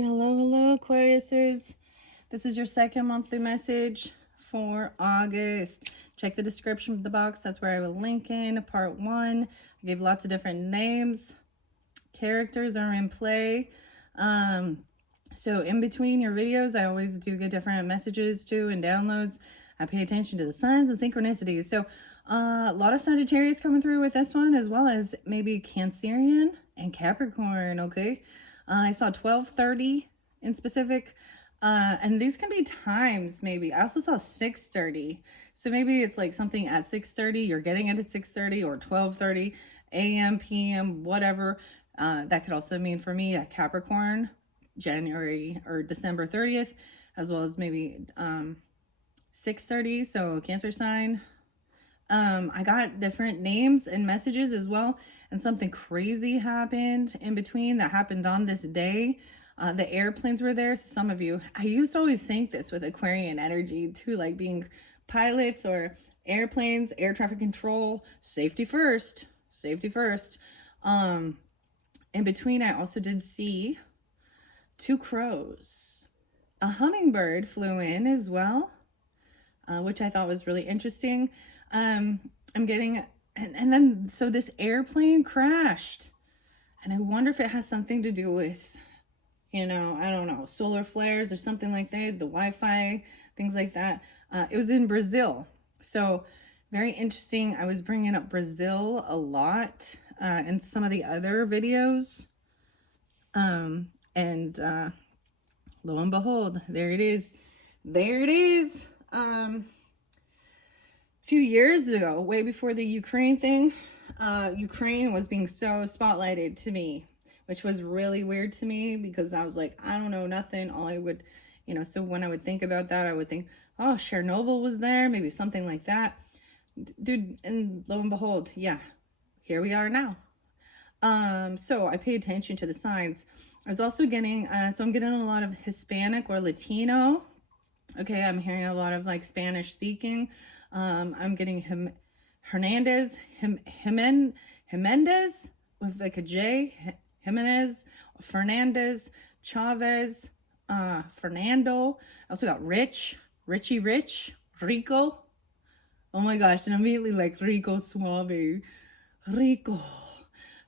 right, hello, Aquariuses. This is your second monthly message for August. Check the description of the box. That's where I will link in part 1. I gave lots of different names. Characters are in play. So in between your videos, I always do get different messages too and downloads. I pay attention to the signs and synchronicities. So a lot of Sagittarius coming through with this one, as well as maybe Cancerian and Capricorn, okay? I saw 12:30 in specific. And these can be times maybe. I also saw 6:30. So maybe it's like something at 6:30, you're getting it at 6:30 or 12:30 a.m., p.m., whatever. That could also mean for me a Capricorn, January or December 30th, as well as maybe 6:30, so Cancer sign. I got different names and messages as well, and something crazy happened in between that happened on this day. The airplanes were there. So some of you, I used to always think this with Aquarian energy too, like being pilots or airplanes, air traffic control, safety first, safety first. In between, I also did see 2 crows. A hummingbird flew in as well, which I thought was really interesting. I'm getting, and then, so this airplane crashed. And I wonder if it has something to do with, I don't know, solar flares or something like that, the Wi-Fi, things like that. It was in Brazil. So very interesting. I was bringing up Brazil a lot in some of the other videos. And lo and behold, there it is. There it is. A few years ago, way before the Ukraine thing, Ukraine was being so spotlighted to me, which was really weird to me because I was like, I don't know nothing. All I would, so when I would think about that, I would think, oh, Chernobyl was there, maybe something like that. Dude, and lo and behold, yeah, here we are now. So I pay attention to the signs. I was also getting, so I'm getting a lot of Hispanic or Latino. Okay, I'm hearing a lot of like Spanish speaking. I'm getting Hernandez, Jimenez with like a J, Jimenez, Fernandez, Chavez, Fernando. I also got Richie Rich, Rico. Oh my gosh, and immediately like Rico Suave. Rico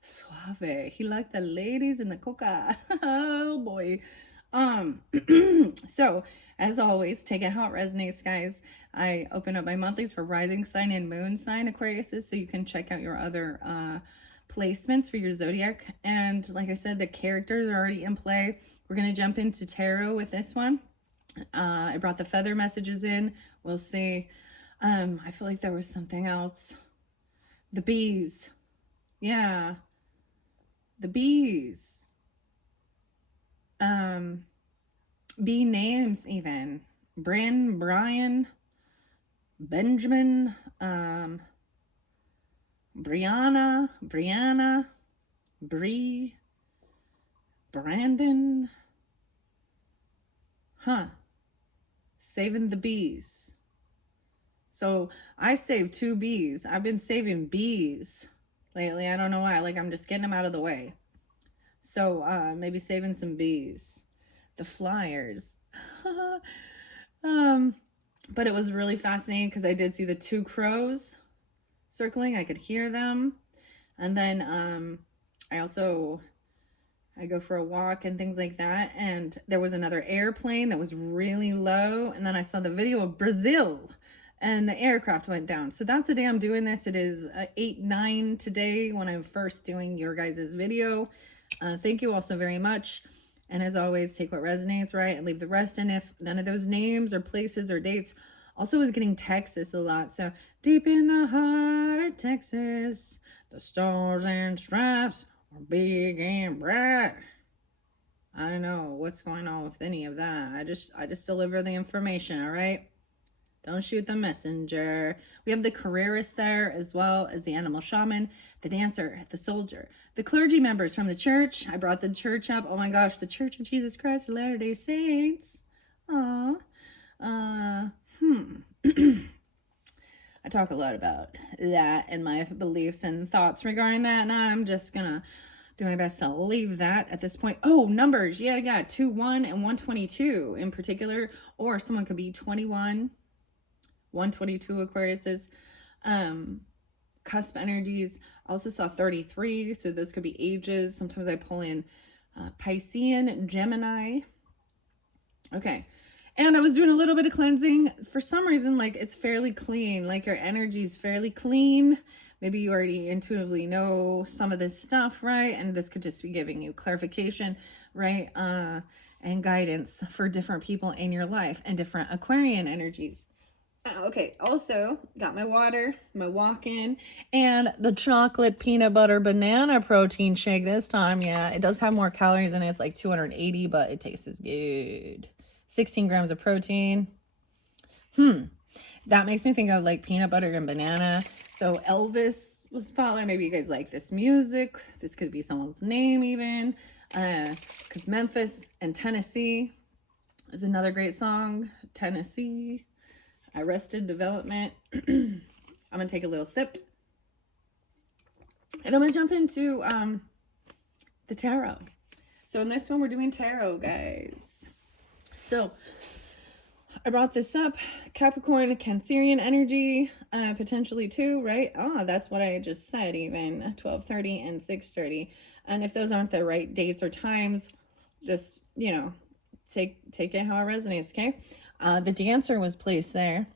Suave. He liked the ladies and the coca. Oh boy. So as always, take it how it resonates, guys. I open up my monthlies for rising sign and moon sign Aquariuses, so you can check out your other placements for your zodiac. And like I said, the characters are already in play. We're gonna jump into tarot with this one. I brought the feather messages in. We'll see. I feel like there was something else. The bees. Yeah. The bees. Bee names even. Bryn, Brian, Benjamin, Brianna, Bree, Brandon. Saving the bees. So I saved 2 bees. I've been saving bees lately. I don't know why. Like I'm just getting them out of the way. So maybe saving some bees. The flyers. But it was really fascinating because I did see the 2 crows circling. I could hear them. And then I go for a walk and things like that. And there was another airplane that was really low. And then I saw the video of Brazil and the aircraft went down. So that's the day I'm doing this. It is 8/9 today when I'm first doing your guys' video. Thank you all so very much. And as always, take what resonates, right? And leave the rest. And if none of those names or places or dates, also was getting Texas a lot. So deep in the heart of Texas, the stars and stripes are big and bright. I don't know what's going on with any of that. I just deliver the information, all right? Don't shoot the messenger. We have the careerist there, as well as the animal shaman, the dancer, the soldier, the clergy members from the church. I brought the church up. Oh my gosh, the Church of Jesus Christ of Latter-day Saints. Aww. I talk a lot about that and my beliefs and thoughts regarding that, and I'm just gonna Do my best to leave that at this point. Oh, numbers. Yeah. 2, 1, and 122 in particular. Or someone could be 21, 122 Aquarius's. Cusp energies. I also saw 33. So those could be ages. Sometimes I pull in Piscean, Gemini. Okay. And I was doing a little bit of cleansing. For some reason, like, it's fairly clean. Like, your energy is fairly clean. Maybe you already intuitively know some of this stuff, right? And this could just be giving you clarification, right? And guidance for different people in your life and different Aquarian energies. Okay, also got my water, my walk-in, and the chocolate peanut butter banana protein shake this time. Yeah, it does have more calories in it. It's like 280, but it tastes good. 16 grams of protein. That makes me think of like peanut butter and banana. So Elvis was spotlight. Maybe you guys like this music. This could be someone's name even. Because Memphis and Tennessee is another great song. Tennessee. Arrested Development. I'm going to take a little sip. And I'm going to jump into the tarot. So in this one, we're doing tarot, guys. So I brought this up. Capricorn, Cancerian energy, potentially too, right? Oh, that's what I just said, even 12:30 and 6:30. And if those aren't the right dates or times, just, you know, take it how it resonates, okay? The Dancer was placed there,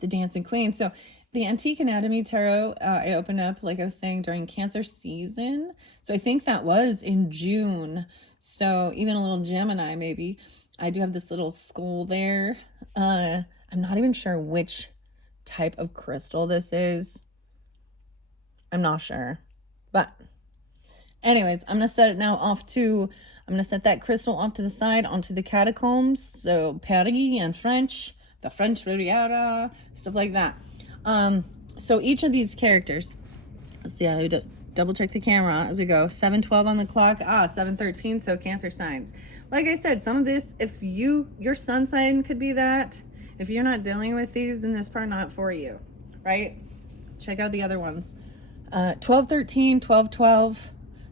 the Dancing Queen. So the Antique Anatomy Tarot, I opened up, like I was saying, during Cancer season. So I think that was in June. So even a little Gemini, maybe. I do have this little skull there. I'm not even sure which type of crystal this is. I'm not sure. But anyways, I'm going to set it now off to... I'm going to set that crystal off to the side onto the catacombs. So Paris and French, the French Riviera, stuff like that. So each of these characters, let's see, I double check the camera as we go. 7:12 on the clock. 7:13. So Cancer signs. Like I said, some of this, if your sun sign could be that. If you're not dealing with these, then this part not for you, right? Check out the other ones. 12:13, 12:12.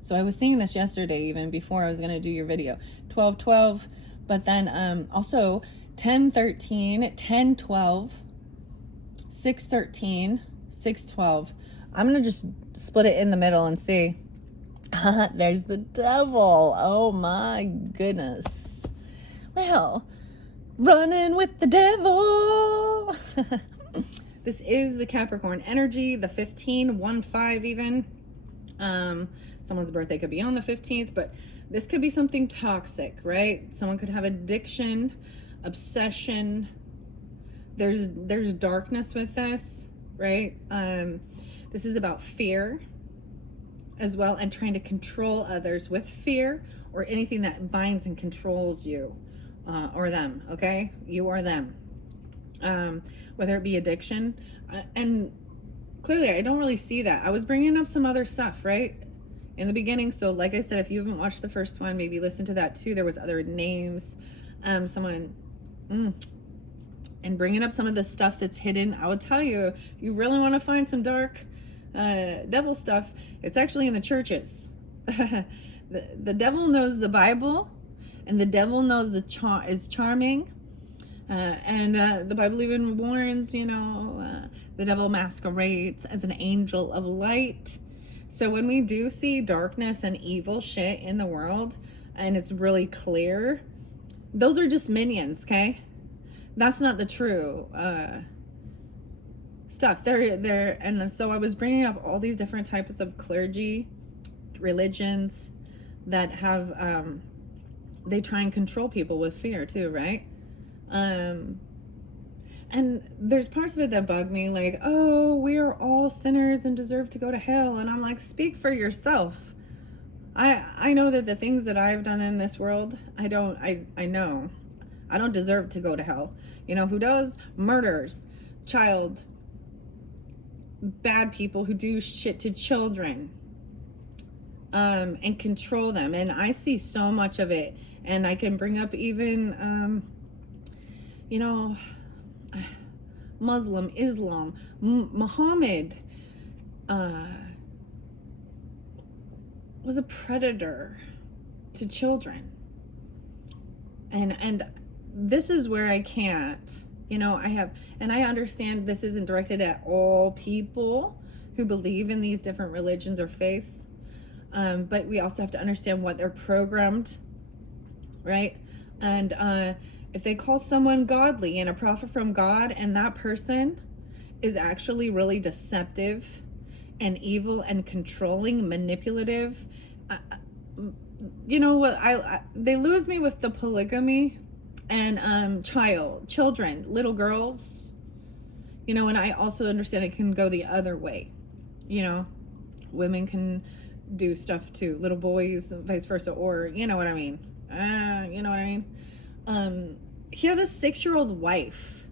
So I was seeing this yesterday, even before I was going to do your video. 12:12, but then also 10:13, 10:12, 6:13, 6:12. I'm going to just split it in the middle and see. There's the devil. Oh my goodness. Well, running with the devil. This is the Capricorn energy, the 15 even. Someone's birthday could be on the 15th, but this could be something toxic, right? Someone could have addiction, obsession. There's darkness with this, right? This is about fear as well, and trying to control others with fear or anything that binds and controls you or them, okay? You or them. Whether it be addiction. And clearly, I don't really see that. I was bringing up some other stuff, right? In the beginning. So like I said, if you haven't watched the first one, maybe listen to that too. There was other names. And bringing up some of the stuff that's hidden. I would tell you, you really want to find some dark devil stuff, it's actually in the churches. The devil knows the Bible, and the devil knows is charming. And the Bible even warns, the devil masquerades as an angel of light. So when we do see darkness and evil shit in the world, and it's really clear, those are just minions, okay? That's not the true stuff. And so I was bringing up all these different types of clergy, religions that have, they try and control people with fear too, right? And there's parts of it that bug me, like, oh, we are all sinners and deserve to go to hell. And I'm like, speak for yourself. I know that the things that I've done in this world, I know I don't deserve to go to hell. You know who does? Murderers, bad people who do shit to children, and control them. And I see so much of it. And I can bring up even, Muslim, Islam, Muhammad, was a predator to children. And this is where I can't, I understand this isn't directed at all people who believe in these different religions or faiths. But we also have to understand what they're programmed, right? And if they call someone godly and a prophet from God, and that person is actually really deceptive and evil and controlling, manipulative, you know what? They lose me with the polygamy and children, little girls. And I also understand it can go the other way. Women can do stuff to little boys and vice versa, or you know what I mean. He had a 6-year-old wife.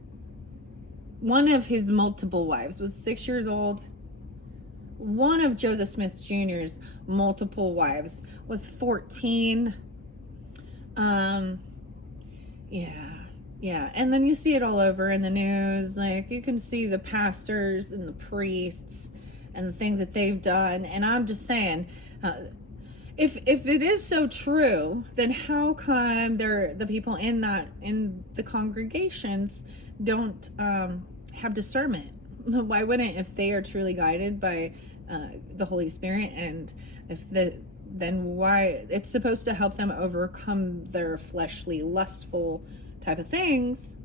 One of his multiple wives was 6 years old. One of Joseph Smith Jr.'s multiple wives was 14. Yeah. And then you see it all over in the news. Like, you can see the pastors and the priests and the things that they've done. And I'm just saying, if it is so true, then how come the people in the congregations don't have discernment? Why wouldn't, if they are truly guided by the Holy Spirit, and then why it's supposed to help them overcome their fleshly, lustful type of things?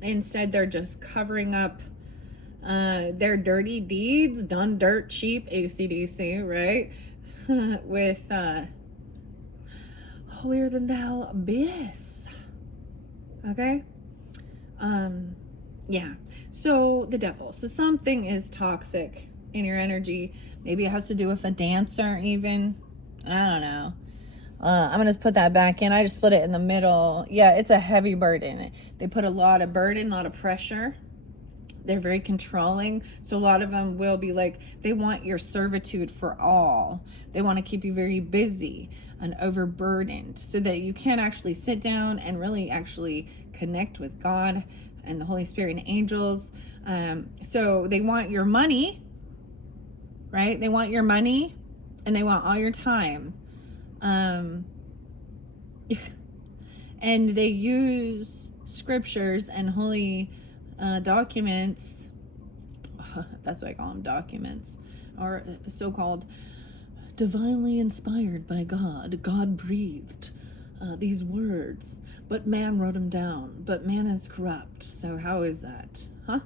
Instead, they're just covering up their dirty deeds, done dirt cheap, AC/DC, right? With holier than thou abyss. Okay? Yeah. So the devil. So something is toxic in your energy. Maybe it has to do with a dancer even. I don't know. I'm going to put that back in. I just split it in the middle. Yeah, it's a heavy burden. They put a lot of burden, a lot of pressure. They're very controlling. So a lot of them will be like, they want your servitude for all. They want to keep you very busy and overburdened so that you can't actually sit down and really actually connect with God and the Holy Spirit and angels. So they want your money, right? They want your money and they want all your time. And they use scriptures and holy documents. That's why I call them documents, or so-called divinely inspired by God. God breathed these words, but man wrote them down. But man is corrupt. So how is that, huh?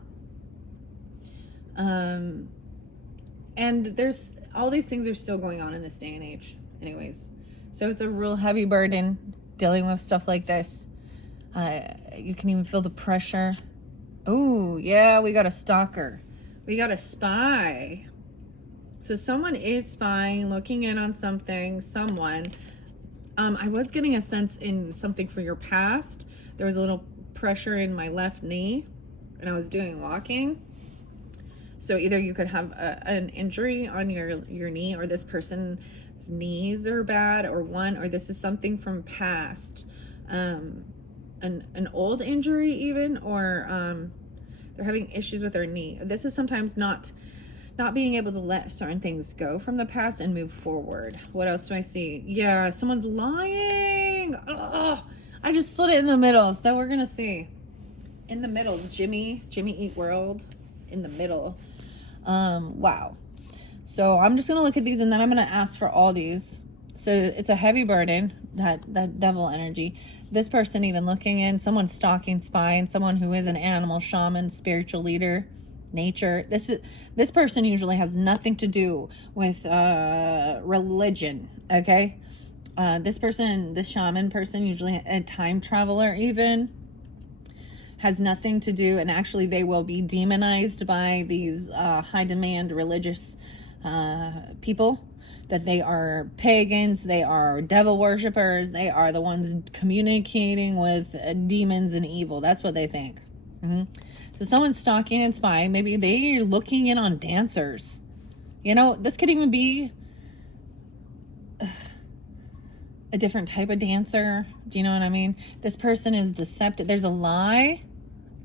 And there's all these things are still going on in this day and age, anyways. So it's a real heavy burden dealing with stuff like this. You can even feel the pressure. Oh, yeah, we got a stalker. We got a spy. So someone is spying, looking in on something, someone. I was getting a sense in something for your past. There was a little pressure in my left knee and I was doing walking. So either you could have an injury on your knee, or this person's knees are bad, or this is something from past. An old injury even, or they're having issues with their knee. This is sometimes not being able to let certain things go from the past and move forward. What else do I see? Yeah, someone's lying. Oh, I just split it in the middle. So we're gonna see in the middle, Jimmy Eat World in the middle. Wow. So I'm just gonna look at these and then I'm gonna ask for all these. So it's a heavy burden, that devil energy. This person even looking in, someone stalking, spying, someone who is an animal shaman, spiritual leader, nature. This person usually has nothing to do with religion. Okay. This shaman person, usually a time traveler even, has nothing to do, and actually they will be demonized by these high demand religious people, that they are pagans, they are devil worshippers, they are the ones communicating with demons and evil. That's what they think. So someone's stalking and spying. Maybe they're looking in on dancers. This could even be a different type of dancer. Do you know what I mean? This person is deceptive. There's a lie.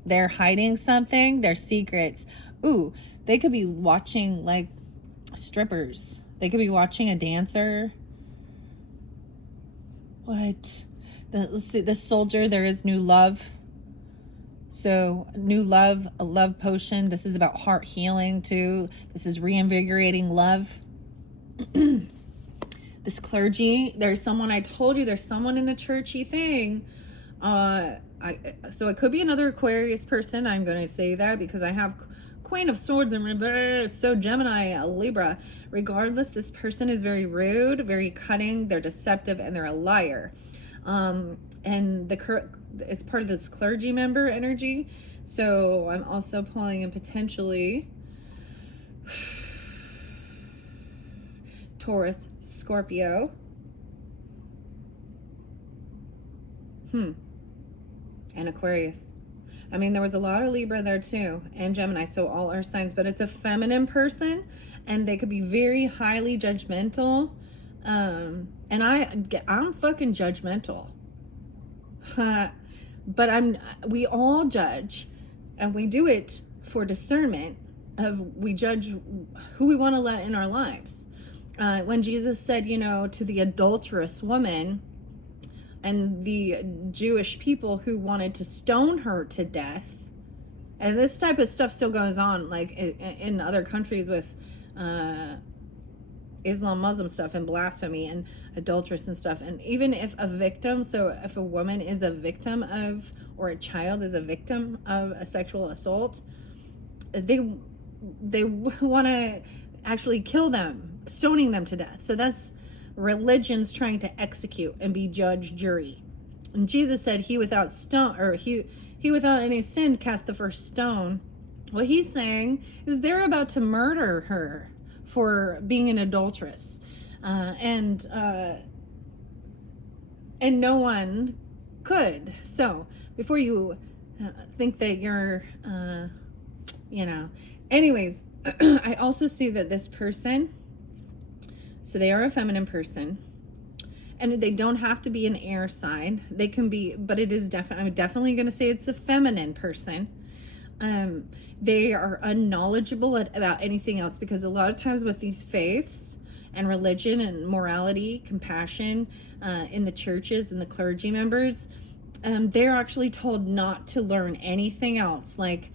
They're hiding something. Their secrets. Ooh, they could be watching like strippers They could be watching a dancer. What? Let's see, the soldier, there is new love. So new love, a love potion. This is about heart healing too. This is reinvigorating love. This clergy, there's someone, I told you, there's someone in the churchy thing. So it could be another Aquarius person. I'm going to say that because I have Queen of Swords in reverse. So Gemini, Libra. Regardless, this person is very rude, very cutting. They're deceptive, and they're a liar. And it's part of this clergy member energy. So I'm also pulling in potentially Taurus, Scorpio. And Aquarius. I mean, there was a lot of Libra there too, and Gemini, so all our signs, but it's a feminine person, and they could be very highly judgmental. And I'm fucking judgmental. But we all judge, and we do it for discernment we judge who we want to let in our lives. When Jesus said, to the adulterous woman and the Jewish people who wanted to stone her to death, and this type of stuff still goes on, like in other countries with Islam, Muslim stuff, and blasphemy and adulteress and stuff. And even if a victim, so if a woman is a victim of, or a child is a victim of a sexual assault, they want to actually kill them, stoning them to death. So that's religion's trying to execute and be judge, jury. And Jesus said, he without any sin cast the first stone. What he's saying is they're about to murder her for being an adulteress. And no one could. So before you think that you're, anyways, I also see that this person, so they are a feminine person, and they don't have to be an air sign. They can be, but it is definitely, I'm definitely going to say it's a feminine person. They are unknowledgeable about anything else, because a lot of times with these faiths and religion and morality, compassion, in the churches and the clergy members, they're actually told not to learn anything else. Like,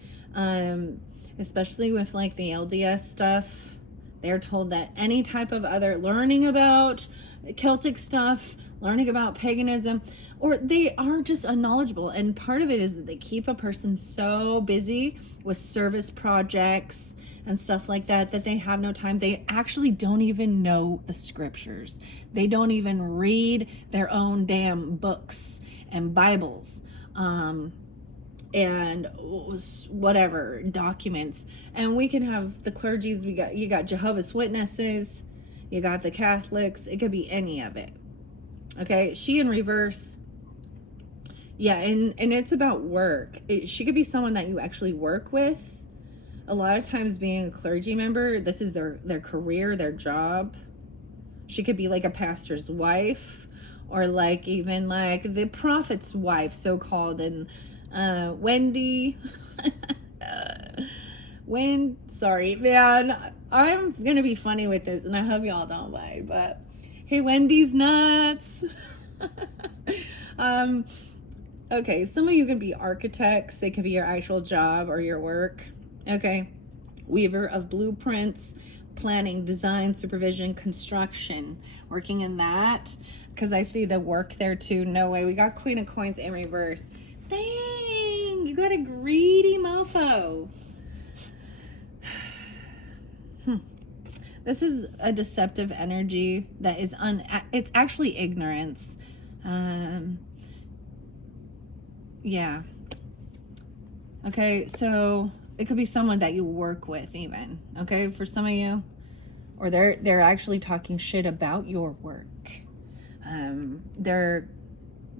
especially with like the LDS stuff, they're told that any type of other learning about Celtic stuff, learning about paganism, or they are just unknowledgeable. And part of it is that they keep a person so busy with service projects and stuff like that they have no time. They actually don't even know the scriptures. They don't even read their own damn books and Bibles. And whatever documents. And we can have the clergies, you got Jehovah's Witnesses, you got the Catholics, it could be any of it. Okay, she in reverse. Yeah, and it's about work. She could be someone that you actually work with. A lot of times being a clergy member, this is their career, their job. She could be like a pastor's wife, or like even like the prophet's wife, so-called, and Wendy. Sorry, man. I'm gonna be funny with this, and I hope y'all don't mind, but hey, Wendy's nuts. Okay, some of you could be architects. It could be your actual job or your work. Okay, weaver of blueprints, planning, design, supervision, construction, working in that, because I see the work there too. No way. We got Queen of Coins in reverse. Dang, you got a greedy mofo. This is a deceptive energy that is it's actually ignorance. Yeah. Okay, so it could be someone that you work with even. Okay, for some of you, or they're actually talking shit about your work. They're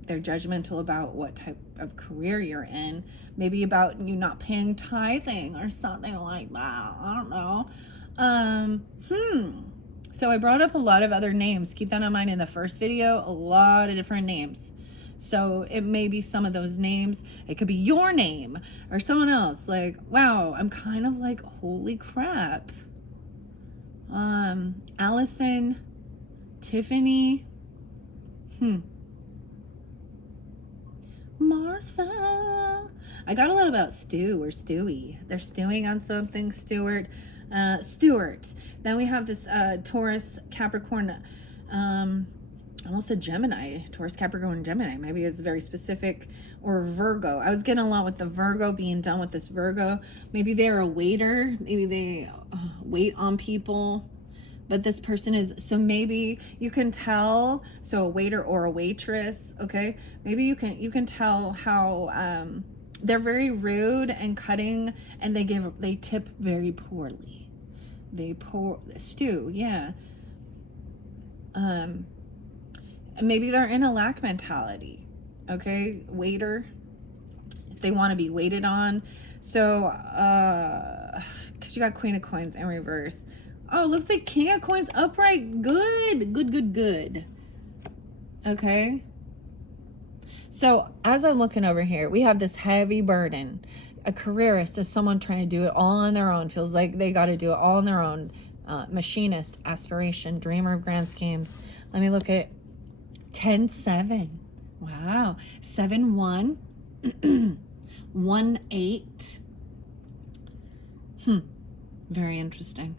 judgmental about what type of career you're in, maybe about you not paying tithing or something like that. I don't know. So I brought up a lot of other names. Keep that in mind. In the first video, a lot of different names. So it may be some of those names. It could be your name or someone else. Like, wow, I'm kind of like, holy crap. Allison, Tiffany, Martha. I got a lot about Stu or Stewie. They're stewing on something. Stuart. Then we have this Taurus, Capricorn, almost a Gemini. Taurus, Capricorn, Gemini. Maybe it's very specific. Or Virgo. I was getting a lot with the Virgo, being done with this Virgo. Maybe they're a waiter. Maybe they wait on people. But this person is, so maybe you can tell, so a waiter or a waitress, okay? Maybe you can tell how they're very rude and cutting, and they tip very poorly. Stew, yeah. Maybe they're in a lack mentality, okay? Waiter, if they want to be waited on. So, because you got Queen of Coins in reverse. Oh, looks like King of Coins upright. Good. Okay. So as I'm looking over here, we have this heavy burden. A careerist is someone trying to do it all on their own. Feels like they got to do it all on their own. Machinist, aspiration, dreamer of grand schemes. Let me look at 10-7. Wow. 7-1. 1-8. Very interesting.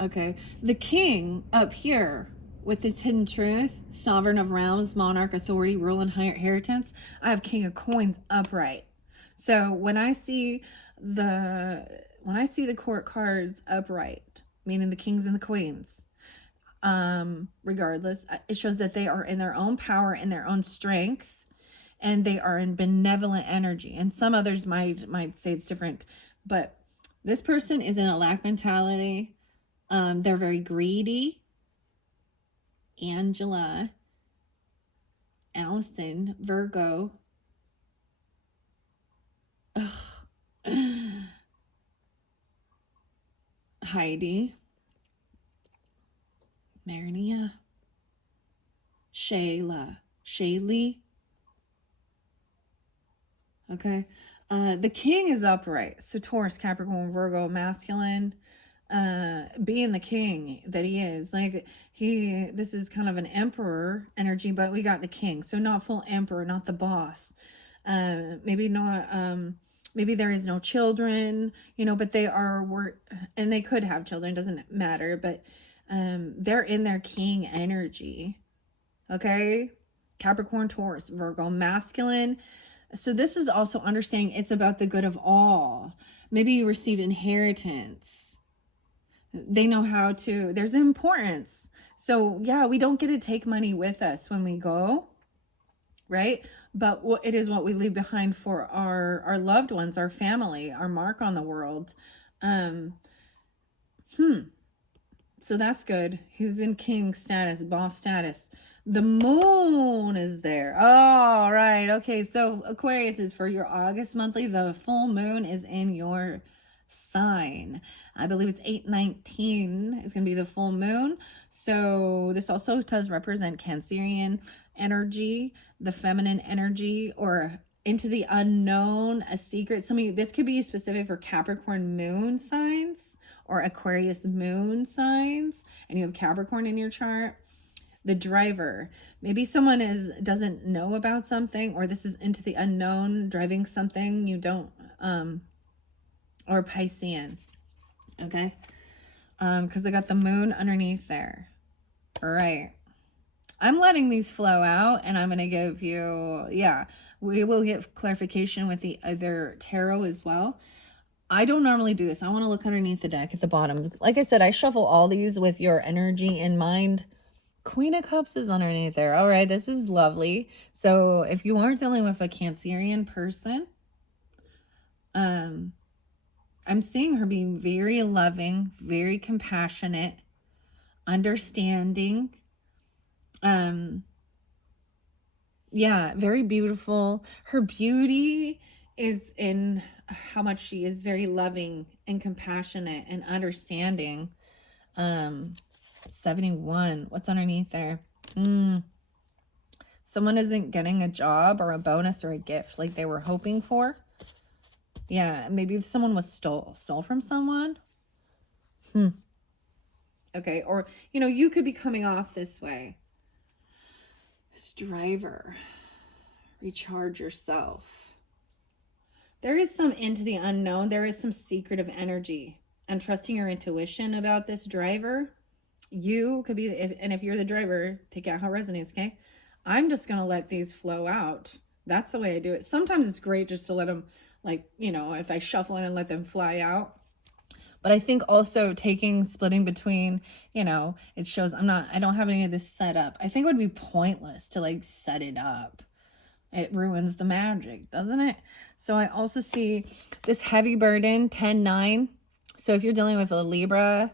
Okay, the king up here with this hidden truth, sovereign of realms, monarch, authority, rule, and inheritance. I have King of Coins upright. So when I see the court cards upright, meaning the kings and the queens, regardless, it shows that they are in their own power and their own strength, and they are in benevolent energy. And some others might say it's different, but this person is in a lack mentality. They're very greedy. Angela, Allison, Virgo. Heidi, Marnia, Shaylee. Okay. The king is upright. So Taurus, Capricorn, Virgo, masculine. Being the king that he is, like this is kind of an emperor energy, but we got the king, so not full emperor, not the boss. Maybe not, maybe there is no children, but they are and they could have children, doesn't matter, but they're in their king energy. Okay. Capricorn, Taurus, Virgo, masculine. So this is also understanding it's about the good of all. Maybe you received inheritance. They know how to, there's importance. So yeah, we don't get to take money with us when we go, right? But it is what we leave behind for our loved ones, our family, our mark on the world. So that's good. He's in king status, boss status. The moon is there. All right. Okay. So Aquarius is for your August monthly. The full moon is in your sign. I believe it's 8/19 is going to be the full moon. So this also does represent Cancerian energy, the feminine energy, or into the unknown, a secret. This could be specific for Capricorn moon signs or Aquarius moon signs, and you have Capricorn in your chart. The driver, maybe someone doesn't know about something, or this is into the unknown, driving something you don't, or Piscean, okay? Because I got the moon underneath there. All right. I'm letting these flow out, and I'm going to give you, we will get clarification with the other tarot as well. I don't normally do this. I want to look underneath the deck at the bottom. Like I said, I shuffle all these with your energy in mind. Queen of Cups is underneath there. All right, this is lovely. So if you aren't dealing with a Cancerian person, I'm seeing her being very loving, very compassionate, understanding. Yeah, very beautiful. Her beauty is in how much she is very loving and compassionate and understanding. 71. What's underneath there? Someone isn't getting a job or a bonus or a gift like they were hoping for. Yeah, maybe someone was stole from someone. Okay, or, you know, you could be coming off this way. This driver, recharge yourself. There is some into the unknown. There is some secretive energy. And trusting your intuition about this driver, you could be, and if you're the driver, take out how it resonates, okay? I'm just going to let these flow out. That's the way I do it. Sometimes it's great just to let them, like, you know, if I shuffle in and let them fly out. But I think also splitting between, you know, it shows I don't have any of this set up. I think it would be pointless to like set it up. It ruins the magic, doesn't it? So I also see this heavy burden, 10-9. So if you're dealing with a Libra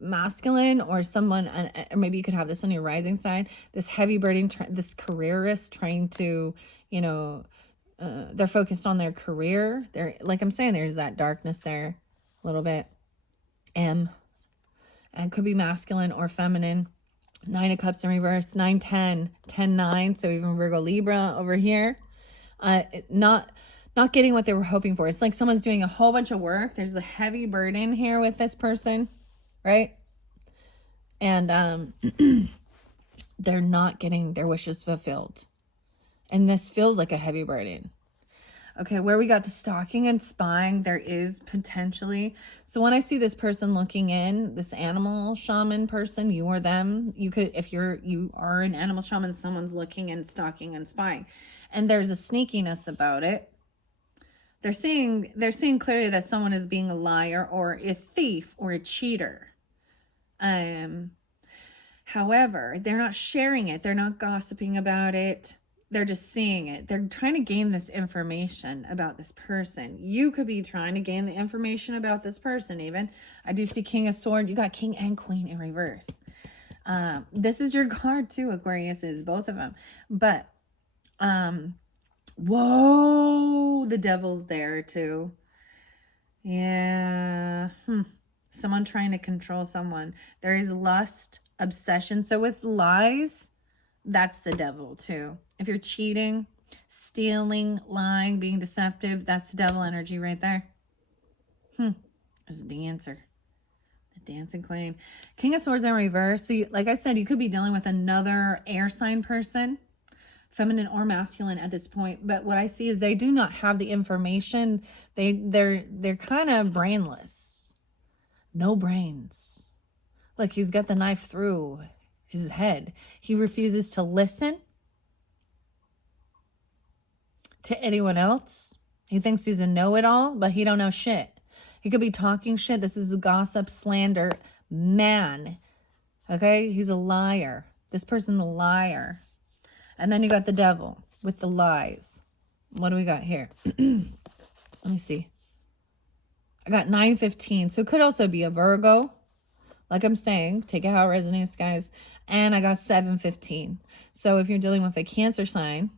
masculine or someone, or maybe you could have this on your rising sign, this heavy burden, this careerist trying to, you know, they're focused on their career. They're, like I'm saying, there's that darkness there a little bit. And could be masculine or feminine. 9 of Cups in reverse, 9-10, 10-9. So even Virgo Libra over here, not getting what they were hoping for. It's like someone's doing a whole bunch of work. There's a heavy burden here with this person, right? And they're not getting their wishes fulfilled. And this feels like a heavy burden. Okay, where we got the stalking and spying, there is potentially. So when I see this person looking in, this animal shaman person, you or them, you could, if you are an animal shaman, someone's looking and stalking and spying. And there's a sneakiness about it. They're seeing clearly that someone is being a liar or a thief or a cheater. However, they're not sharing it. They're not gossiping about it. They're just seeing it. They're trying to gain this information about this person. You could be trying to gain the information about this person even. I do see King of Swords. You got King and Queen in reverse. This is your card too, Aquarius, is both of them. But, whoa, the devil's there too. Yeah. Someone trying to control someone. There is lust, obsession. So with lies, that's the devil too. If you're cheating, stealing, lying, being deceptive, that's the devil energy right there. It's a dancer. The dancing queen. King of Swords in reverse. So like I said, you could be dealing with another air sign person, feminine or masculine at this point. But what I see is they do not have the information. They're kind of brainless. No brains. Like he's got the knife through his head. He refuses to listen to anyone else. He thinks he's a know-it-all, but he don't know shit. He could be talking shit. This is a gossip, slander man. Okay? He's a liar. This person's a liar. And then you got the devil with the lies. What do we got here? Let me see. I got 9-15. So it could also be a Virgo. Like I'm saying, take it how it resonates, guys. And I got 7-15. So if you're dealing with a Cancer sign,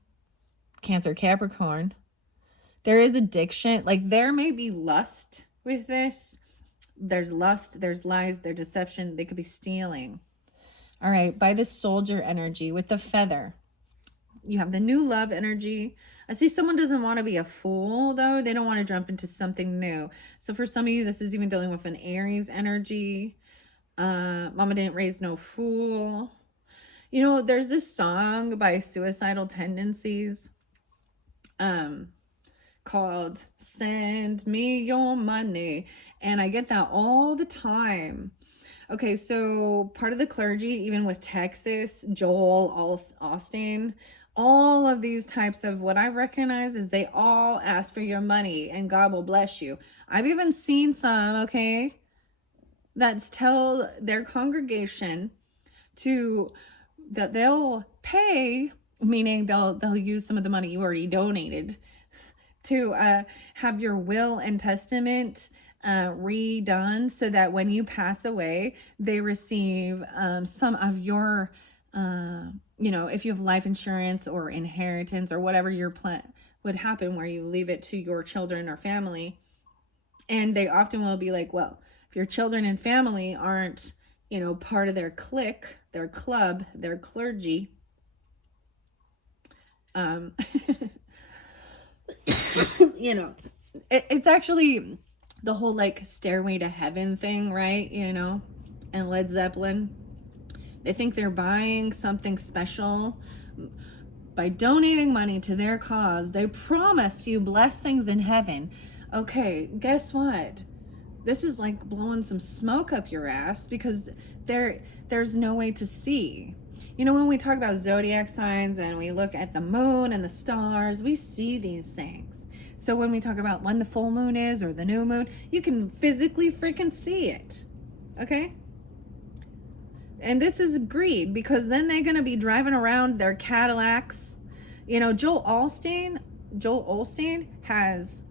Cancer, Capricorn, there is addiction. Like there may be lust with this. There's lust, there's lies, there's deception. They could be stealing. All right, by the soldier energy with the feather, you have the new love energy. I see someone doesn't want to be a fool though. They don't want to jump into something new. So for some of you, this is even dealing with an Aries energy. Mama didn't raise no fool. You know, there's this song by Suicidal Tendencies called Send Me Your Money. And I get that all the time. Okay, so part of the clergy, even with Texas, Joel Austin, all of these types of what I recognize is they all ask for your money and God will bless you. I've even seen some, okay, that tell their congregation that they'll pay, meaning they'll use some of the money you already donated to have your will and testament redone so that when you pass away, they receive some of your, you know, if you have life insurance or inheritance or whatever your plan would happen where you leave it to your children or family. And they often will be like, well, if your children and family aren't, you know, part of their clique, their club, their clergy, you know, it's actually the whole like Stairway to Heaven thing, right? And Led Zeppelin. They think they're buying something special by donating money to their cause. They promise you blessings in heaven. Okay, guess what? This is like blowing some smoke up your ass, because there's no way to see. When we talk about zodiac signs and we look at the moon and the stars, we see these things. So when we talk about when the full moon is or the new moon, you can physically freaking see it. Okay? And this is greed, because then they're going to be driving around their Cadillacs. Joel Osteen has,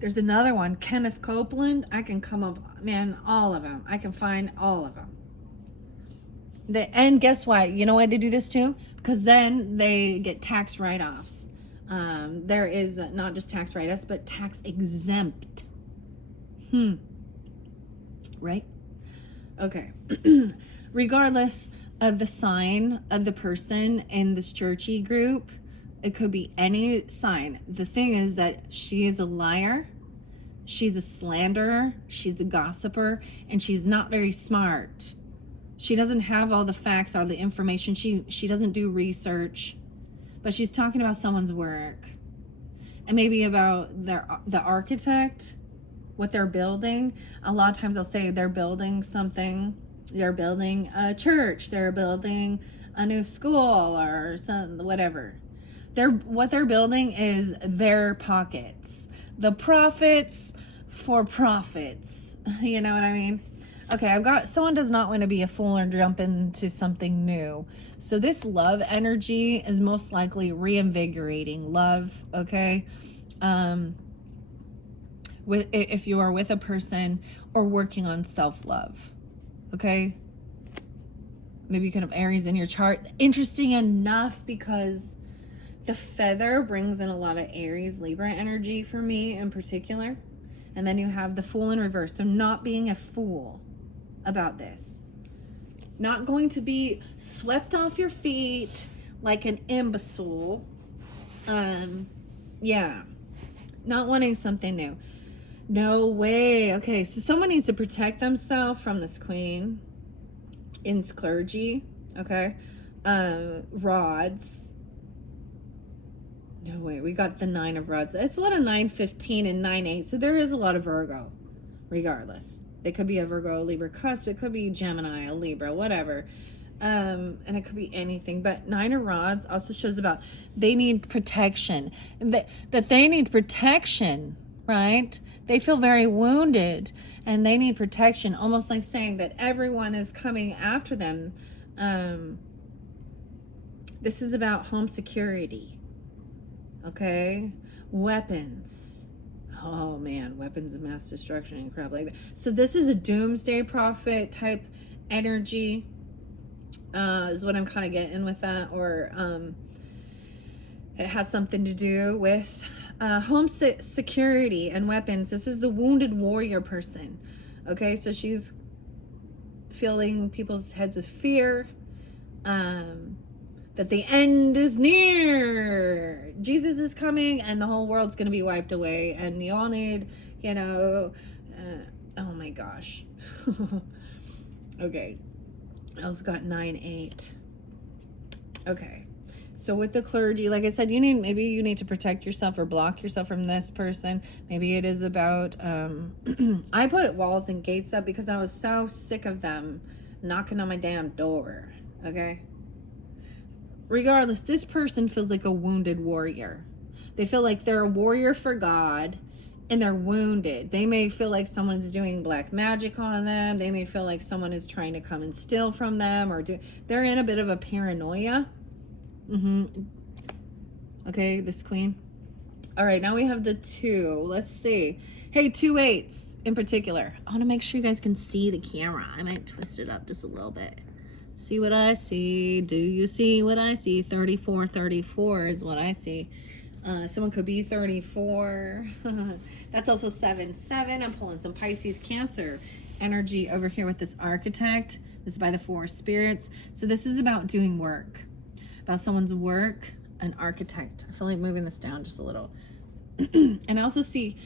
there's another one, Kenneth Copeland. I can come up, man, all of them. I can find all of them. And guess what? You know why they do this too? Because then they get tax write-offs. There is not just tax write-offs, but tax exempt. Right? Okay. Regardless of the sign of the person in this churchy group, it could be any sign. The thing is that she is a liar, she's a slanderer, she's a gossiper, and she's not very smart. She doesn't have all the facts, all the information. She doesn't do research, but she's talking about someone's work, and maybe about the architect, what they're building. A lot of times they'll say they're building something. They're building a church. They're building a new school or whatever. What they're building is their pockets. The profits for profits. You know what I mean? Okay, I've got, someone does not want to be a fool or jump into something new. So this love energy is most likely reinvigorating love, okay? If you are with a person or working on self-love, okay? Maybe you can have Aries in your chart. Interesting enough, because the feather brings in a lot of Aries, Libra energy for me in particular. And then you have the Fool in reverse. So not being a fool about this. Not going to be swept off your feet like an imbecile. Yeah. Not wanting something new. No way. Okay, so someone needs to protect themselves from this queen in clergy. Okay. Rods. No way. We got the 9 of rods. It's a lot of 9-15 and 9-8. So there is a lot of Virgo, regardless. It could be a Virgo, Libra cusp. It could be Gemini, a Libra, whatever. And it could be anything. But 9 of rods also shows about they need protection. That they need protection, right? They feel very wounded and they need protection. Almost like saying that everyone is coming after them. This is about home security. Okay? Weapons. Oh man, weapons of mass destruction and crap like that. So this is a doomsday prophet type energy, is what I'm kind of getting with that. Or it has something to do with home security and weapons. This is the wounded warrior person. Okay, so she's filling people's heads with fear. That the end is near. Jesus is coming and the whole world's going to be wiped away. And you all need, oh my gosh. Okay. I also got 9-8. Okay. So with the clergy, like I said, maybe you need to protect yourself or block yourself from this person. Maybe it is about, I put walls and gates up because I was so sick of them knocking on my damn door. Okay. Regardless, this person feels like a wounded warrior. They feel like they're a warrior for God and they're wounded. They may feel like someone's doing black magic on them. They may feel like someone is trying to come and steal from them, or they're in a bit of a paranoia. Okay, this queen. All right, now we have the 2. Let's see. Hey, 2 8s in particular. I want to make sure you guys can see the camera. I might twist it up just a little bit. See what I see? Do you see what I see? 34 is what I see. Someone could be 34. That's also 7. I'm pulling some Pisces, Cancer energy over here with this architect. This is by the 4 spirits. So this is about doing work, about someone's work, an architect. I feel like moving this down just a little. And I also see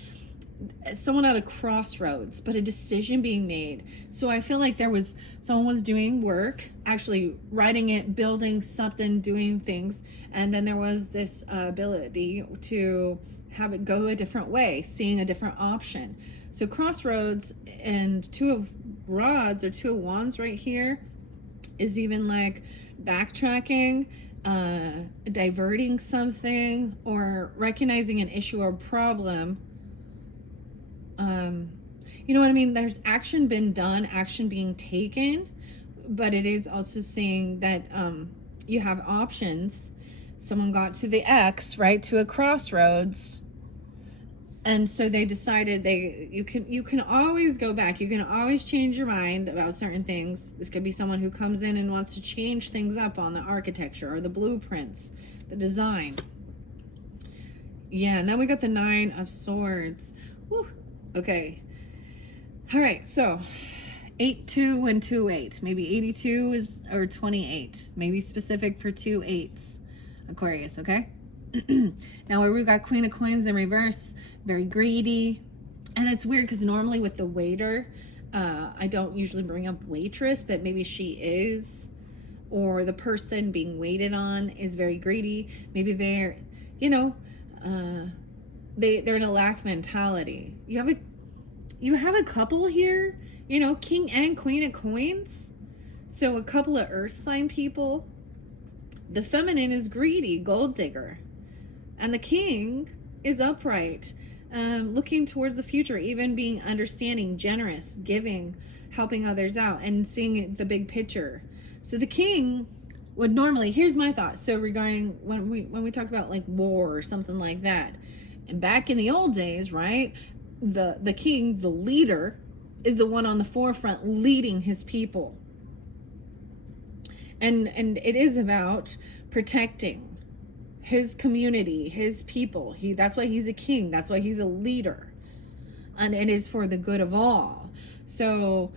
someone at a crossroads, but a decision being made. So I feel like someone was doing work, actually writing it, building something, doing things, and then there was this ability to have it go a different way, seeing a different option. So crossroads and two of rods or two of wands right here is even like backtracking, diverting something, or recognizing an issue or problem. You know what I mean? There's action been done, action being taken, but it is also saying that you have options. Someone got to the X, right, to a crossroads, and so they decided you can always go back. You can always change your mind about certain things. This could be someone who comes in and wants to change things up on the architecture or the blueprints, the design. Yeah, and then we got the 9 of Swords. Whew. Okay. All right, so 8-2 and 2-8. Maybe 82 or 28. Maybe specific for 2 8s. Aquarius, okay? Now where we got Queen of Coins in reverse, very greedy. And it's weird because normally with the waiter, I don't usually bring up waitress, but maybe she is. Or the person being waited on is very greedy. Maybe they're, they're in a lack mentality. You have a couple here, King and Queen of Coins. So a couple of earth sign people. The feminine is greedy, gold digger. And the king is upright, looking towards the future, even being understanding, generous, giving, helping others out, and seeing the big picture. So the king would normally, here's my thought. So regarding when we talk about like war or something like that, and back in the old days, right, the king, the leader, is the one on the forefront leading his people. And it is about protecting his community, his people. That's why he's a king. That's why he's a leader. And it is for the good of all. So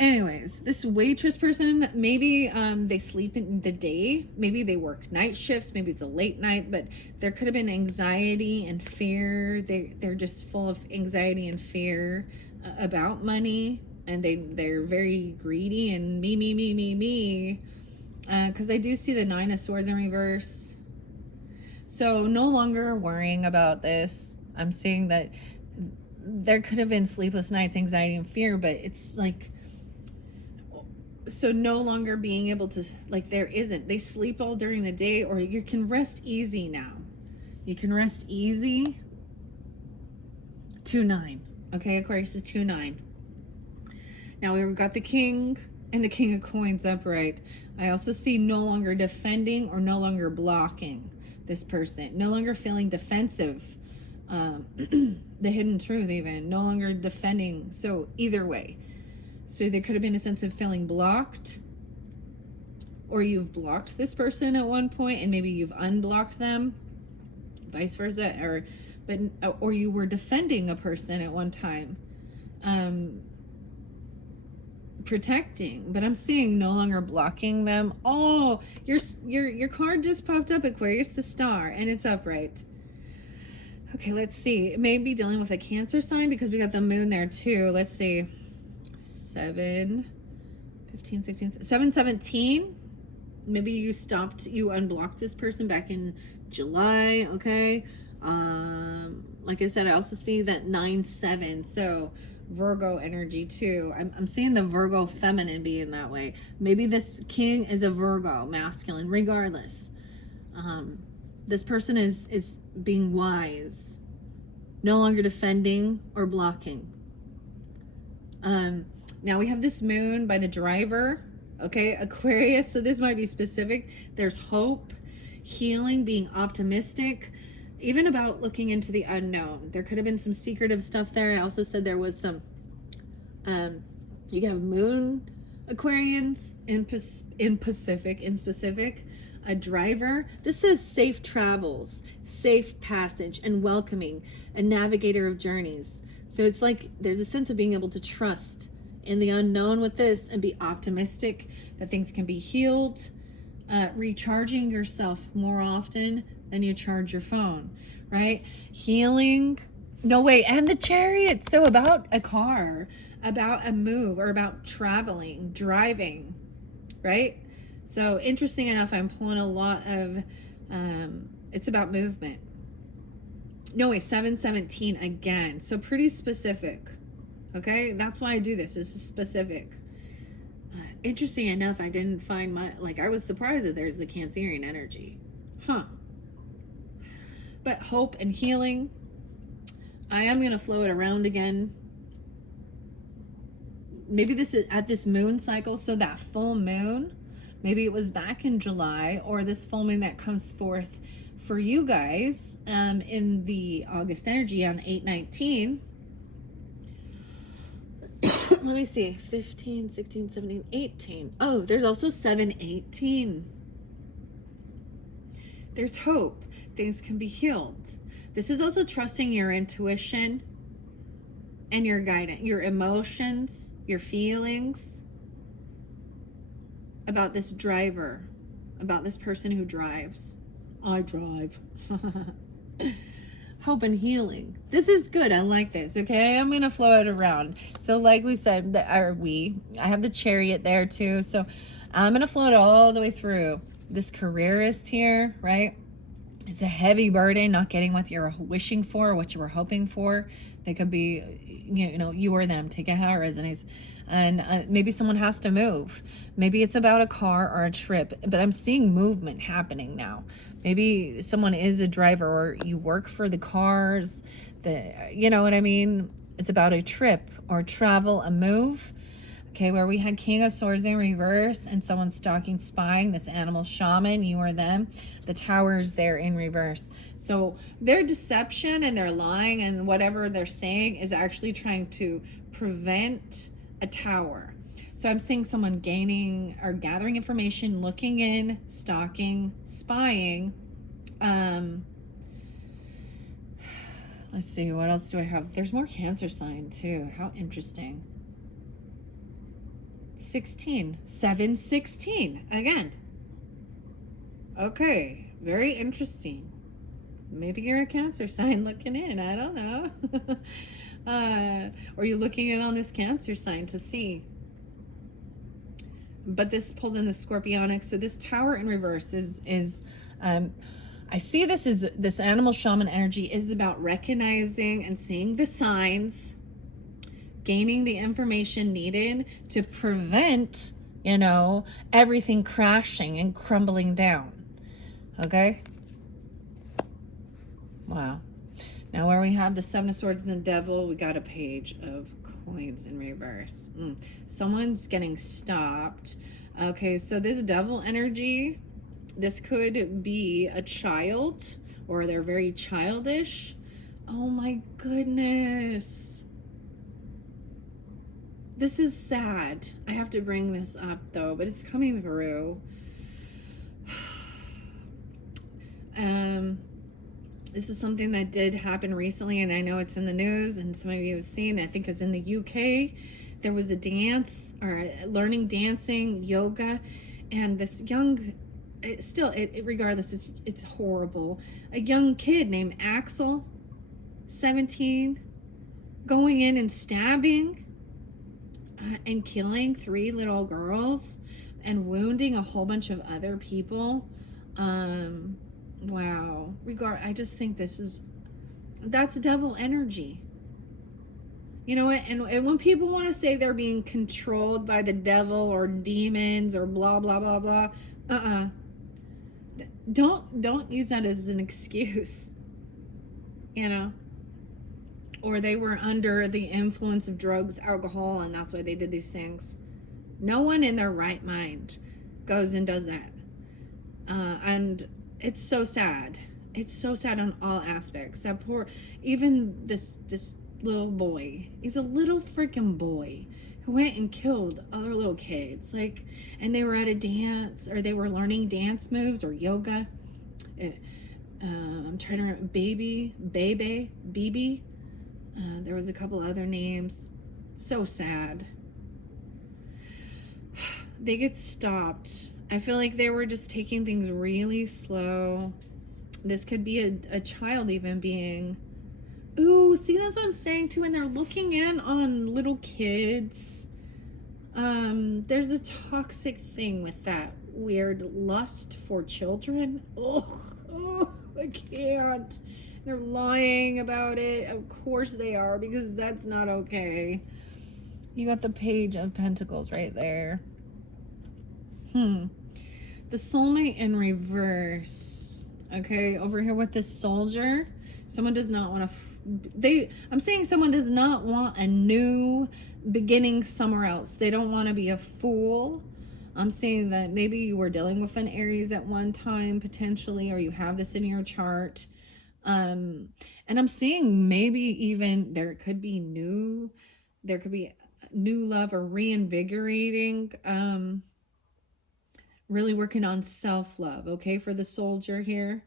anyways, this waitress person, maybe they sleep in the day. Maybe they work night shifts. Maybe it's a late night. But there could have been anxiety and fear. They're just full of anxiety and fear about money. And they're very greedy and me. Because I do see the 9 of Swords in reverse. So no longer worrying about this. I'm seeing that there could have been sleepless nights, anxiety and fear, but it's like, so no longer being able to, like, there isn't. They sleep all during the day, or you can rest easy now. You can rest easy. 2-9. Okay, Aquarius is 2-9. Now we've got the king and the King of Coins upright. I also see no longer defending or no longer blocking this person. No longer feeling defensive. The hidden truth even. No longer defending. So either way. So there could have been a sense of feeling blocked. Or you've blocked this person at one point and maybe you've unblocked them. Vice versa. Or you were defending a person at one time. Protecting, but I'm seeing no longer blocking them. Oh, your card just popped up, Aquarius, the Star, and it's upright. Okay, let's see. It may be dealing with a Cancer sign because we got the moon there too. Let's see. 7, 15, 16, 7, 17. Maybe you unblocked this person back in July. Okay. Like I said, I also see that 9-7. So Virgo energy too. I'm seeing the Virgo feminine being that way. Maybe this king is a Virgo masculine. Regardless, this person is being wise, no longer defending or blocking. Now we have this moon by the driver. Okay, Aquarius. So this might be specific. There's hope, healing, being optimistic. Even about looking into the unknown. There could have been some secretive stuff there. I also said there was some, you have moon Aquarians in specific, a driver. This says safe travels, safe passage, and welcoming, a navigator of journeys. So it's like there's a sense of being able to trust in the unknown with this and be optimistic that things can be healed, recharging yourself more often than you charge your phone. right? Healing. No, wait, and the Chariot. So about a car, about a move, or about traveling, driving, right? So interesting enough, I'm pulling a lot of, it's about movement. No, wait, 717 again. So pretty specific. Okay, that's why I do this. This is specific. Interesting enough, I didn't find my, like, I was surprised that there's the Cancerian energy. Huh. But hope and healing. I am going to flow it around again. Maybe this is at this moon cycle. So that full moon, maybe it was back in July, or this full moon that comes forth for you guys in the August energy on 8/19. Let me see, 15, 16, 17, 18. Oh, there's also 7/18. There's hope. Things can be healed. This is also trusting your intuition and your guidance, your emotions, your feelings about this driver, about this person who drives. I drive. Hope and healing. This is good. I like this. Okay, I'm gonna flow it around. So like we said, I have the Chariot there too. So I'm gonna flow it all the way through. This careerist here, right? It's a heavy burden, not getting what you're wishing for, what you were hoping for. They could be, you know, you or them. Take it how it resonates. And maybe someone has to move. Maybe it's about a car or a trip. But I'm seeing movement happening now. Maybe someone is a driver, or you work for the cars. You know what I mean? It's about a trip or travel, a move. Okay, where we had King of Swords in reverse and someone stalking, spying, this animal shaman, you or them. The Tower is there in reverse. So their deception and their lying and whatever they're saying is actually trying to prevent a tower. So I'm seeing someone gaining or gathering information, looking in, stalking, spying. Let's see, what else do I have? There's more Cancer sign too. How interesting. 16, 7/16 again. Okay, very interesting. Maybe you're a Cancer sign looking in. I don't know. Or you're looking in on this Cancer sign to see. But this pulls in the Scorpionic. So this Tower in reverse is I see this as this animal shaman energy is about recognizing and seeing the signs, gaining the information needed to prevent, you know, everything crashing and crumbling down. Okay? Wow. Now where we have the Seven of Swords and the Devil, we got a Page of Coins in reverse. Someone's getting stopped. Okay, so this Devil energy, this could be a child, or they're very childish. Oh my goodness. This is sad. I have to bring this up though, but it's coming through. This is something that did happen recently, and I know it's in the news, and some of you have seen, I think it was in the UK. There was a dance, or learning dancing, yoga, and this young, regardless, it's horrible. A young kid named Axel, 17, going in and stabbing and killing 3 little girls and wounding a whole bunch of other people. Wow. I just think that's devil energy. You know what? And when people want to say they're being controlled by the devil or demons or blah, blah, blah, blah, don't use that as an excuse, you know? Or they were under the influence of drugs, alcohol, and that's why they did these things. No one in their right mind goes and does that. And it's so sad. It's so sad on all aspects. That poor, even this little boy, he's a little freaking boy who went and killed other little kids. Like, and they were at a dance, or they were learning dance moves or yoga. I'm trying to remember, Baby. There was a couple other names. So sad. They get stopped. I feel like they were just taking things really slow. This could be a child even being... Ooh, see, that's what I'm saying too. When they're looking in on little kids, there's a toxic thing with that weird lust for children. Oh, I can't. They're lying about it. Of course they are, because that's not okay. You got the Page of Pentacles right there. The Soulmate in reverse. Okay, over here with this Soldier, someone does not want to... I'm saying someone does not want a new beginning somewhere else. They don't want to be a fool. I'm saying that maybe you were dealing with an Aries at one time, potentially, or you have this in your chart. And I'm seeing maybe even there could be new love or reinvigorating, really working on self-love, okay, for the Soldier here.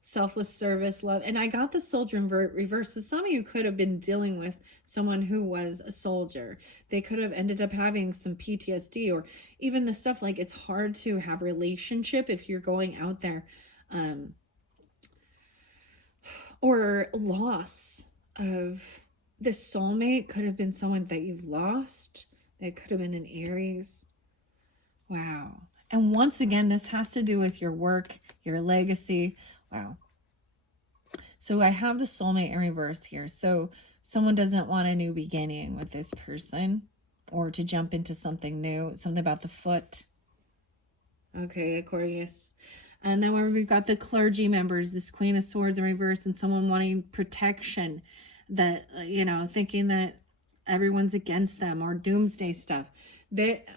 Selfless service, love. And I got the Soldier in reverse. So some of you could have been dealing with someone who was a soldier. They could have ended up having some PTSD, or even the stuff like it's hard to have relationship if you're going out there, or loss of the soulmate could have been someone that you've lost. That could have been an Aries. Wow. And once again, this has to do with your work, your legacy. Wow. So I have the soulmate in reverse here. So someone doesn't want a new beginning with this person, or to jump into something new, something about the foot. Okay, Aquarius. And then where we've got the clergy members, this Queen of Swords in reverse, and someone wanting protection, that, you know, thinking that everyone's against them, or doomsday stuff.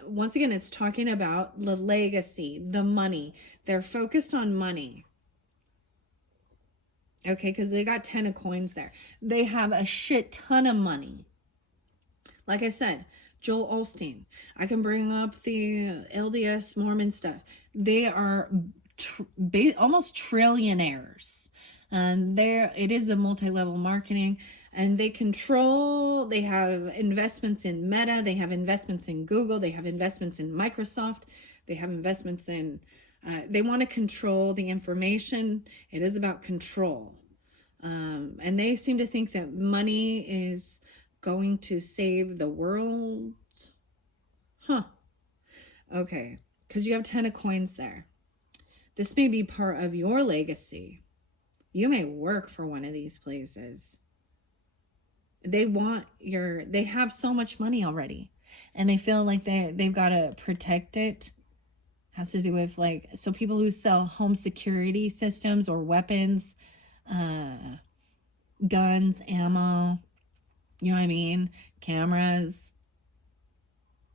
Once again, it's talking about the legacy, the money. They're focused on money. Okay, because they got 10 of coins there. They have a shit ton of money. Like I said, Joel Osteen. I can bring up the LDS Mormon stuff. They are almost trillionaires. And it is a multi-level marketing. And they have investments in Meta. They have investments in Google. They have investments in Microsoft. They have investments in... they want to control the information. It is about control. And they seem to think that money is going to save the world. Huh. Okay. Because you have 10 of coins there. This may be part of your legacy. You may work for one of these places. They have so much money already. And they feel like they've got to protect it. Has to do with, like, so people who sell home security systems or weapons, guns, ammo, you know what I mean? Cameras.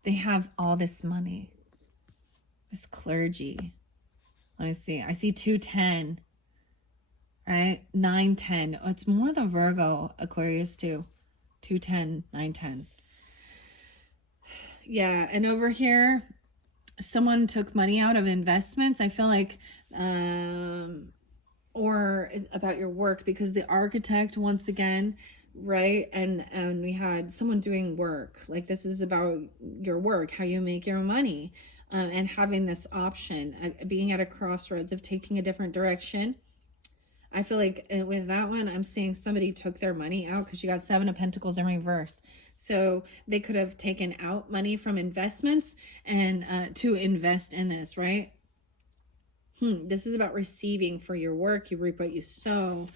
They have all this money. This clergy. Let me see. I see 210. Right? 910. Oh, it's more the Virgo Aquarius too. 210, 910. Yeah, and over here, someone took money out of investments. I feel like, or about your work, because the architect, once again, right? And we had someone doing work. Like, this is about your work, how you make your money, and having this option, being at a crossroads of taking a different direction. I feel like with that one, I'm seeing somebody took their money out, because you got 7 of Pentacles in reverse. So they could have taken out money from investments and to invest in this, right? This is about receiving for your work. You reap what you sow.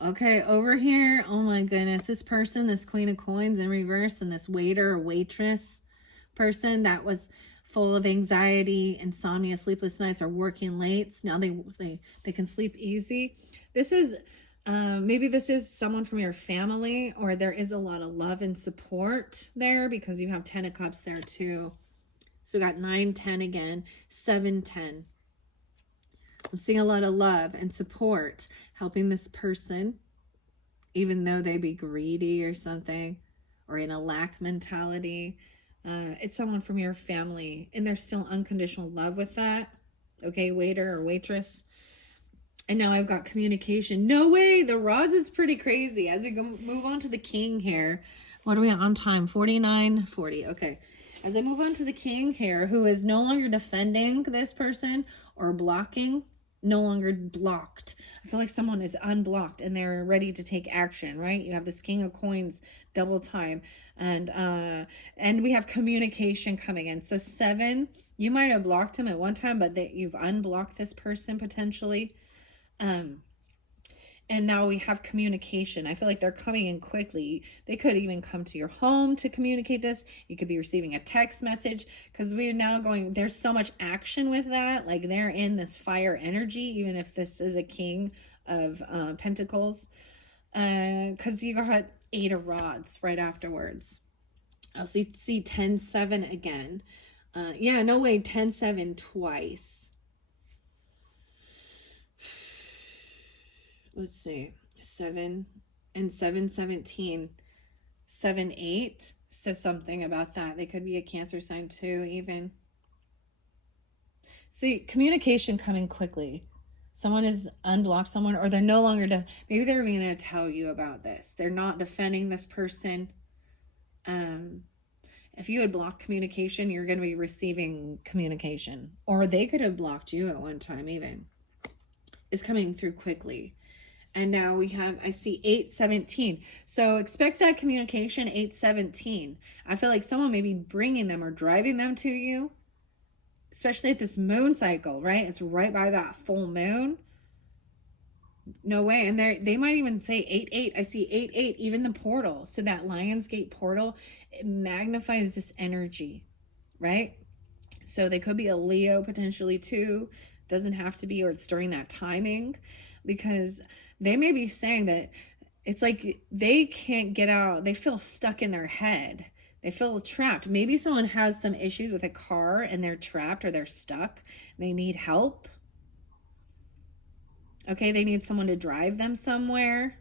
Okay, over here, oh my goodness, this person, this Queen of Coins in reverse, and this waiter or waitress person that was full of anxiety, insomnia, sleepless nights, or working late. Now they can sleep easy. This is maybe this is someone from your family, or there is a lot of love and support there, because you have 10 of Cups there too. So we got 9, 10 again, 7, 10. I'm seeing a lot of love and support helping this person, even though they be greedy or something, or in a lack mentality. It's someone from your family, and there's still unconditional love with that. Okay, waiter or waitress. And now I've got communication. No way, the rods is pretty crazy. As we move on to the king here. What are we on time? 49, 40. Okay. As I move on to the king here, who is no longer defending this person or blocking. no longer blocked. I feel like someone is unblocked and they're ready to take action, right? You have this King of Coins double time, and we have communication coming in. So 7, you might have blocked him at one time, but you've unblocked this person potentially. And now we have communication. I feel like they're coming in quickly. They could even come to your home to communicate this. You could be receiving a text message, because we're now going, there's so much action with that. Like, they're in this fire energy, even if this is a King of Pentacles. Because you got 8 of Rods right afterwards. I'll see 10-7 again. Yeah, no way, 10-7 twice. Let's see, 7 and 7-17, 7-8. So something about that. They could be a Cancer sign too, even. See, communication coming quickly. Someone has unblocked someone, or they're no longer, maybe they're going to tell you about this. They're not defending this person. If you had blocked communication, you're going to be receiving communication. Or they could have blocked you at one time even. It's coming through quickly. And now we have, I see 8-17. So expect that communication, 8-17. I feel like someone may be bringing them or driving them to you, especially at this moon cycle, right? It's right by that full moon. No way. And they might even say 8-8. I see 8-8, even the portal. So that Lionsgate portal, it magnifies this energy, right? So they could be a Leo potentially too. Doesn't have to be, or it's during that timing, because they may be saying that it's like they can't get out. They feel stuck in their head. They feel trapped. Maybe someone has some issues with a car and they're trapped or they're stuck. They need help. Okay, they need someone to drive them somewhere.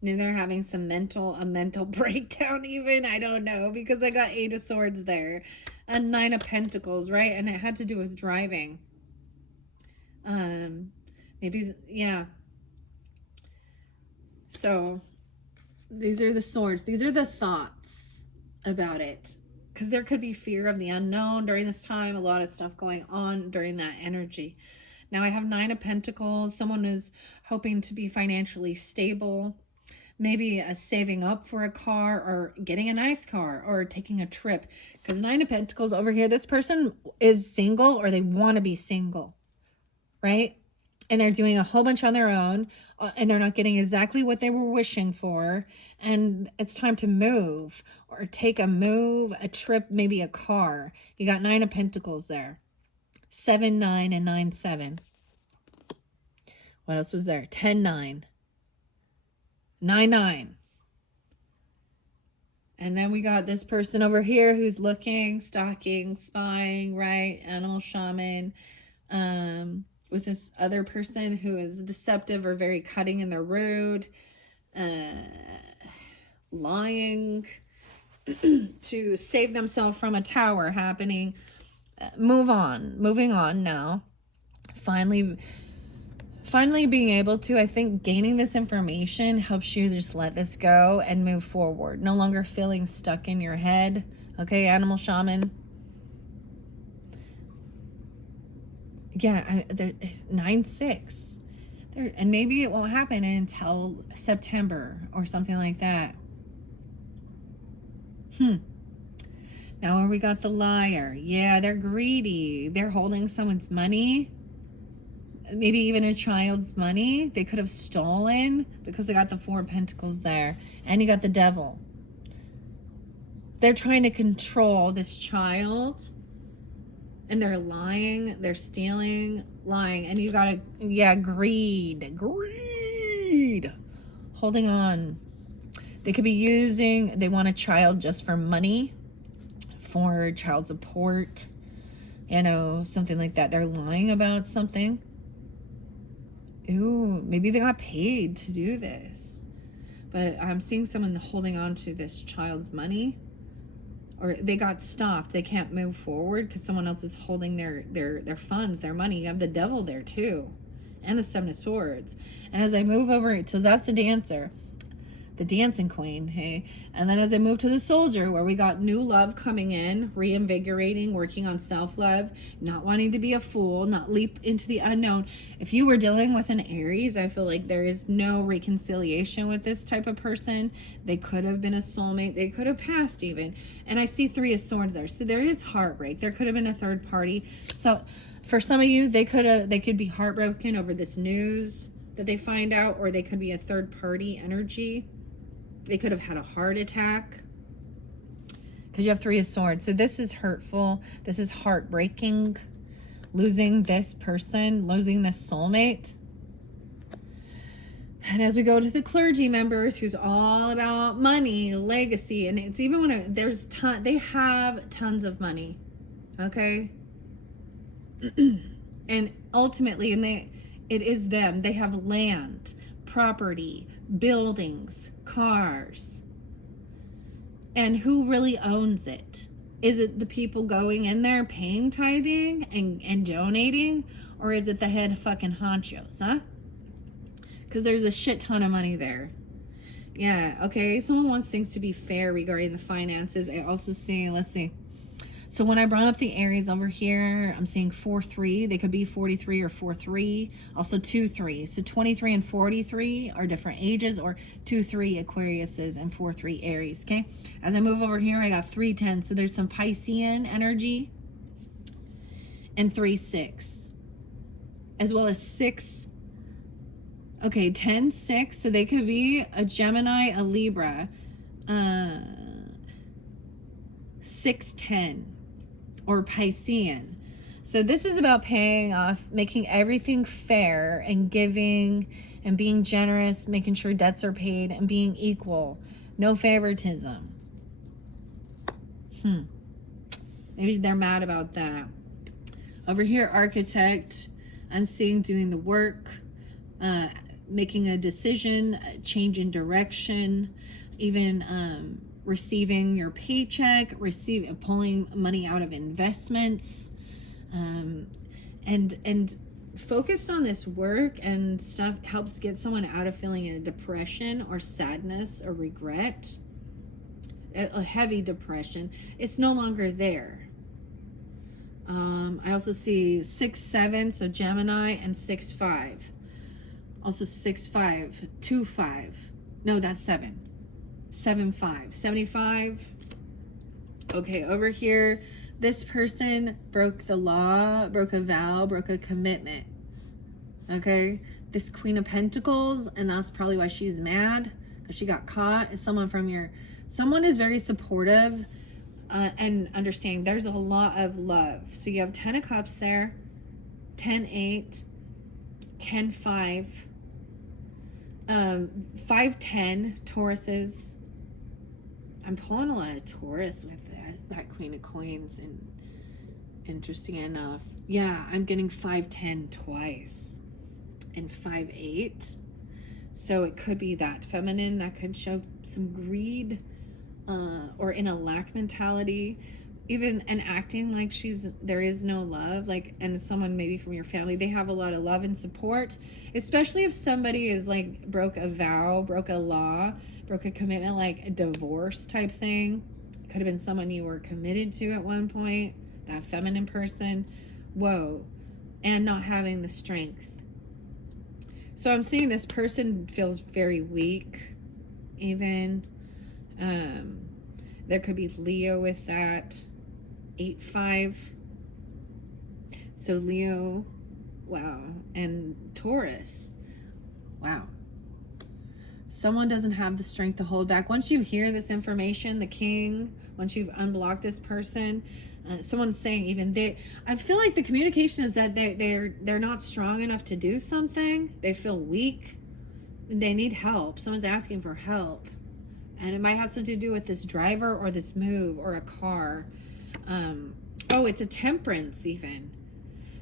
Maybe they're having a mental breakdown even. I don't know, because I got 8 of Swords there. And 9 of Pentacles, right? And it had to do with driving. Maybe, yeah. So these are the swords. These are the thoughts about it, because there could be fear of the unknown during this time. A lot of stuff going on during that energy. Now I have 9 of Pentacles. Someone is hoping to be financially stable, maybe saving up for a car, or getting a nice car, or taking a trip. Because 9 of Pentacles over here, this person is single, or they want to be single, right? And they're doing a whole bunch on their own, and they're not getting exactly what they were wishing for. And it's time to move, or take a move, a trip, maybe a car. You got 9 of Pentacles there. 7-9 and 9-7. What else was there? 10-9. 9-9. And then we got this person over here who's looking, stalking, spying, right? Animal shaman. With this other person who is deceptive or very cutting in their rude, lying to save themselves from a tower happening. Moving on now. Finally being able to, I think gaining this information helps you just let this go and move forward. No longer feeling stuck in your head. Okay, animal shaman. Yeah, 9-6. And maybe it won't happen until September or something like that. Now where we got the liar. Yeah, they're greedy. They're holding someone's money. Maybe even a child's money. They could have stolen, because they got the 4 of Pentacles there. And you got the Devil. They're trying to control this child. And they're lying, they're stealing, lying. And you gotta, yeah, greed. Holding on. They could be they want a child just for money, for child support, you know, something like that. They're lying about something. Ooh, maybe they got paid to do this. But I'm seeing someone holding on to this child's money. Or they got stopped. They can't move forward because someone else is holding their funds, their money. You have the Devil there too. And the 7 of Swords. And as I move over, so that's the Dancer. the dancing queen, hey? And then as I move to the soldier, where we got new love coming in, reinvigorating, working on self-love, not wanting to be a fool, not leap into the unknown. If you were dealing with an Aries, I feel like there is no reconciliation with this type of person. They could have been a soulmate. They could have passed even. And I see 3 of Swords there. So there is heartbreak. There could have been a third party. So for some of you, they could be heartbroken over this news that they find out, or they could be a third party energy. They could have had a heart attack because you have 3 of Swords. So this is hurtful. This is heartbreaking. Losing this person, losing this soulmate. And as we go to the clergy members, who's all about money, legacy, and it's even when they have tons of money, okay? And ultimately, it is them. They have land, property, buildings, cars. And who really owns it? Is it the people going in there paying tithing and donating? Or is it the head fucking honchos, huh? Because there's a shit ton of money there. Yeah, okay. Someone wants things to be fair regarding the finances. I also see, let's see. So when I brought up the Aries over here, I'm seeing 4-3. They could be 43 or 4-3. Also 2-3. So 23 and 43 are different ages, or 2-3 Aquariuses and 4-3 Aries, okay? As I move over here, I got 3-10. So there's some Piscean energy. And 3-6. As well as 6. Okay, 10-6. So they could be a Gemini, a Libra. 6-10. Or Piscean. So this is about paying off, making everything fair, and giving and being generous, making sure debts are paid, and being equal. No favoritism. Maybe they're mad about that. Over here, Architect. I'm seeing doing the work, making a decision, a change in direction, even receiving your paycheck, pulling money out of investments, and focused on this work and stuff helps get someone out of feeling a depression or sadness or regret, a heavy depression. It's no longer there. I also see 6-7, so Gemini, and 6-5. Also 6-5, 2-5. No, that's 7. 7-5, 75. Okay, over here, this person broke the law, broke a vow, broke a commitment. Okay, this Queen of Pentacles, and that's probably why she's mad, because she got caught. Is someone is very supportive and understanding. There's a lot of love. So you have 10 of Cups there, 10-8, 10-5, 5-10 Tauruses. I'm pulling a lot of Taurus with that Queen of Coins, and interesting enough, yeah, I'm getting 5-10 twice, and 5-8. So it could be that feminine that could show some greed, or in a lack mentality, even, and acting like there is no love, like, and someone maybe from your family, they have a lot of love and support, especially if somebody is like broke a vow, broke a law, broke a commitment, like a divorce type thing. Could have been someone you were committed to at one point, that feminine person. Whoa. And not having the strength. So I'm seeing this person feels very weak, even. There could be Leo with that. 8-5. So Leo, wow. And Taurus, wow. Someone doesn't have the strength to hold back. Once you hear this information, the King, once you've unblocked this person, someone's saying even I feel like the communication is that they're not strong enough to do something. They feel weak. They need help. Someone's asking for help. And it might have something to do with this driver or this move or a car. Oh, it's a Temperance even.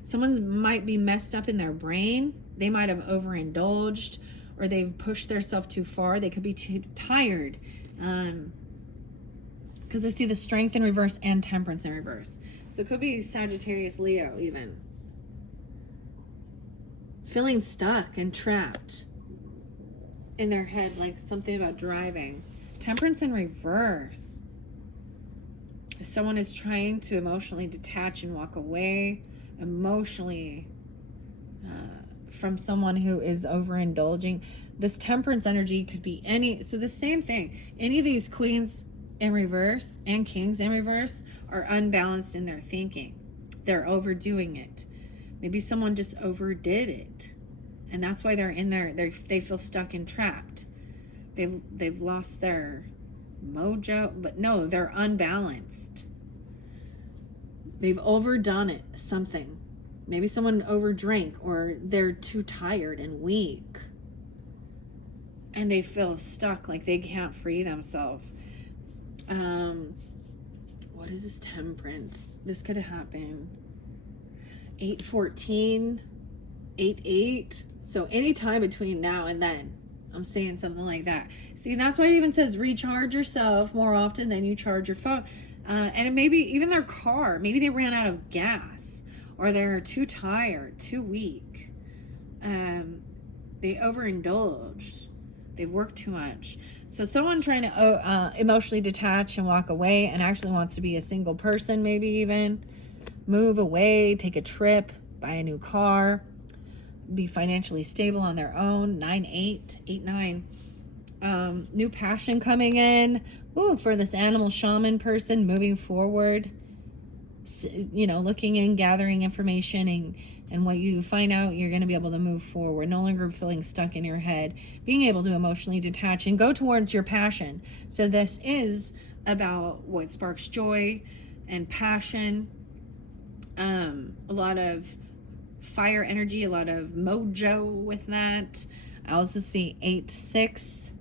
Someone might be messed up in their brain. They might have overindulged, or they've pushed themselves too far. They could be too tired. Because I see the Strength in reverse and Temperance in reverse. So it could be Sagittarius, Leo even. Feeling stuck and trapped. in their head, like something about driving. Temperance in reverse. Someone is trying to emotionally detach and walk away emotionally from someone who is overindulging. This temperance energy could be so the same thing. Any of these queens in reverse and kings in reverse are unbalanced in their thinking. They're overdoing it. Maybe someone just overdid it, and that's why they're in there. They feel stuck and trapped. They've lost their mojo, but no, they're unbalanced. They've overdone it, something. Maybe someone overdrank, or they're too tired and weak, and they feel stuck, like they can't free themselves. What is this temperance? This could happen 8/14, 8/8. So anytime between now and then, I'm saying something like that. See, that's why it even says recharge yourself more often than you charge your phone. And it maybe even their car, maybe they ran out of gas, or they're too tired, too weak. They overindulged. They worked too much. So someone trying to emotionally detach and walk away, and actually wants to be a single person, maybe even move away, take a trip, buy a new car, be financially stable on their own. 9/8, 8/9. New passion coming in. Ooh, for this animal shaman person, moving forward, looking in, gathering information, and what you find out, you're going to be able to move forward, no longer feeling stuck in your head, being able to emotionally detach and go towards your passion. So this is about what sparks joy and passion. A lot of fire energy, a lot of mojo with that. I also see 8/6.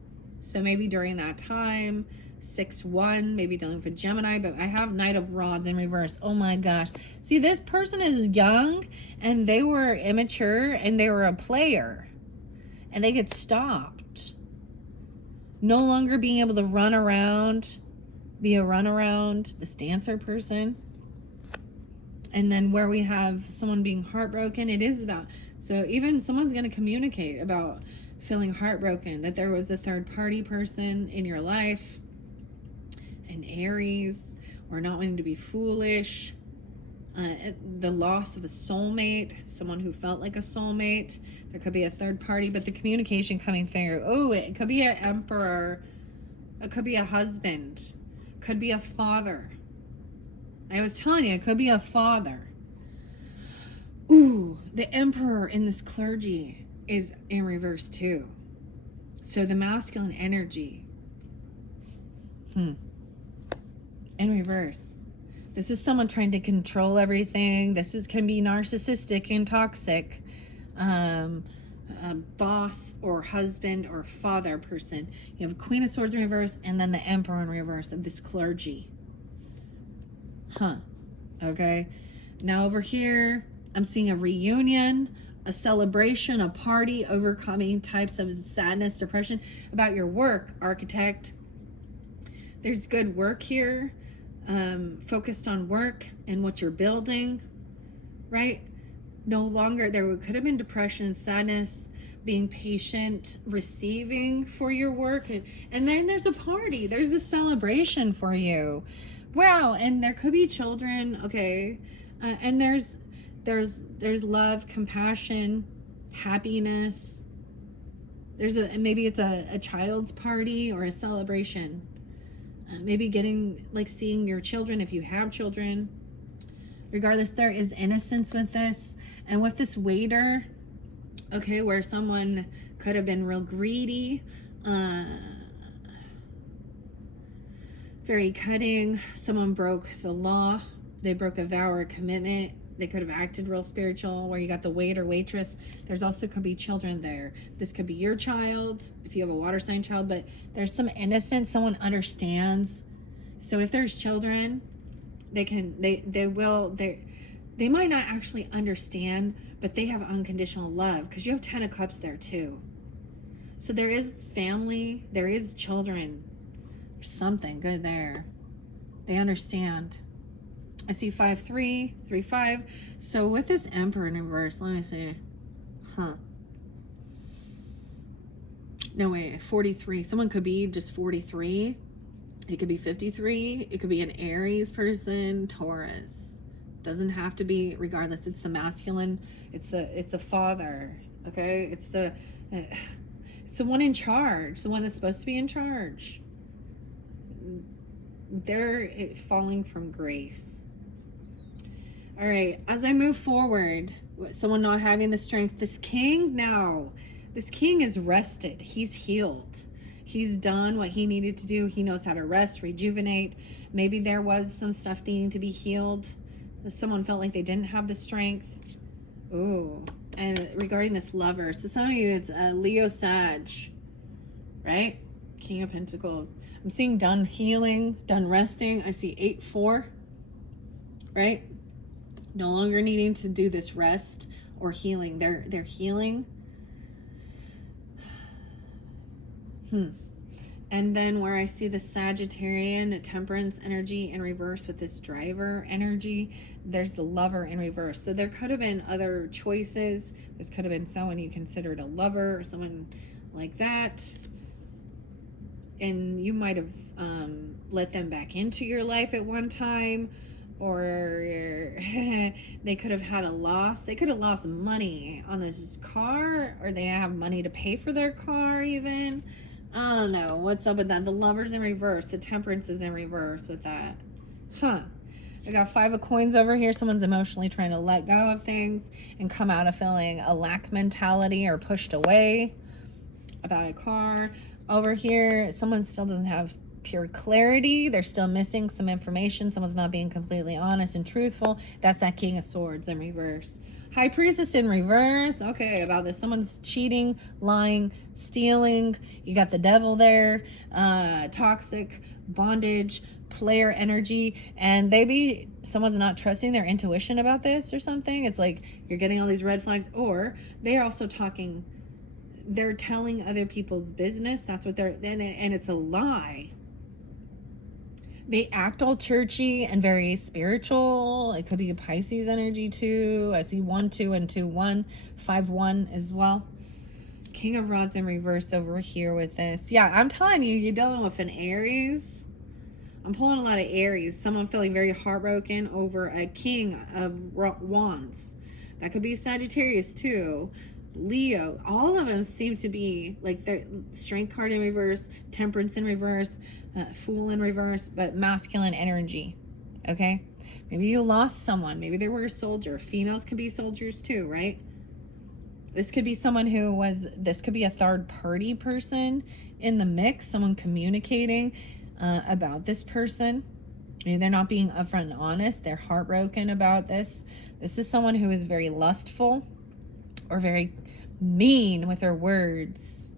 So maybe during that time, 6/1, maybe dealing with Gemini, but I have Knight of Rods in reverse. Oh my gosh. See, this person is young, and they were immature, and they were a player, and they get stopped. No longer being able to run around, be a runaround, this dancer person. And then where we have someone being heartbroken, it is about, so even someone's going to communicate about feeling heartbroken, that there was a third party person in your life, an Aries, or not wanting to be foolish, the loss of a soulmate, someone who felt like a soulmate. There could be a third party, but the communication coming through. Oh, it could be an emperor. It could be a husband. Could be a father. I was telling you, it could be a father. Ooh, the emperor in this clergy is in reverse too. So the masculine energy. In reverse. This is someone trying to control everything. Can be narcissistic and toxic. A boss or husband or father person. You have Queen of Swords in reverse, and then the Emperor in reverse of this clergy. Okay. Now over here, I'm seeing a reunion, a celebration, a party, overcoming types of sadness, depression. About your work, architect. There's good work here. Focused on work and what you're building, right? No longer, there could have been depression, sadness, being patient, receiving for your work. And then there's a party. There's a celebration for you. Wow. And there could be children. Okay. And there's love, compassion, happiness. Maybe it's a child's party or a celebration. Maybe seeing your children if you have children. Regardless, there is innocence with this. And with this waiter, okay, where someone could have been real greedy, very cutting. Someone broke the law. They broke a vow or a commitment. They could have acted real spiritual, where you got the waiter, waitress. There's also could be children there. This could be your child, if you have a water sign child, but there's some innocence. Someone understands. So if there's children, they might not actually understand, but they have unconditional love, because you have 10 of Cups there too. So there is family, there is children. There's something good there. They understand. I see 5-3, 3-5. So with this Emperor in reverse, let me see. No way, 43. Someone could be just 43. It could be 53. It could be an Aries person, Taurus. Doesn't have to be, regardless. It's the masculine. It's the father. Okay? It's the one in charge. The one that's supposed to be in charge. They're falling from grace. All right. As I move forward, someone not having the strength, this king now. This king is rested. He's healed. He's done what he needed to do. He knows how to rest, rejuvenate. Maybe there was some stuff needing to be healed. Someone felt like they didn't have the strength. Ooh. And regarding this lover, so some of you, it's Leo Sag, right? King of Pentacles. I'm seeing done healing, done resting. I see 8-4, right? No longer needing to do this rest or healing. They're healing. And then where I see the Sagittarian temperance energy in reverse with this driver energy, there's the lover in reverse. So there could have been other choices. This could have been someone you considered a lover or someone like that. And you might have let them back into your life at one time, or they could have had a loss. They could have lost money on this car, or they have money to pay for their car even. I don't know what's up with that. The lover's in reverse. The temperance is in reverse with that. I got 5 of coins over here. Someone's emotionally trying to let go of things and come out of feeling a lack mentality or pushed away about a car. Over here, someone still doesn't have pure clarity. They're still missing some information. Someone's not being completely honest and truthful. That's that King of Swords in reverse. High Priestess in reverse. Okay, about this. Someone's cheating, lying, stealing. You got the devil there. Toxic, bondage, player energy. And maybe someone's not trusting their intuition about this or something. It's like you're getting all these red flags. Or they're also talking, they're telling other people's business. That's what they're, and it's a lie. They act all churchy and very spiritual. It could be a Pisces energy too. I see 1, 2, and 2, 1, 5, 1 as well. King of Rods in reverse over here with this. Yeah, I'm telling you, you're dealing with an Aries. I'm pulling a lot of Aries. Someone feeling very heartbroken over a King of Wands. That could be Sagittarius too. Leo, all of them seem to be like the Strength card in reverse, Temperance in reverse, Fool in reverse, but masculine energy. Okay, maybe you lost someone. Maybe they were a soldier. Females could be soldiers too, right? This could be someone who was, this could be a third party person in the mix, someone communicating about this person. Maybe they're not being upfront and honest. They're heartbroken about this. This is someone who is very lustful or very mean with their words.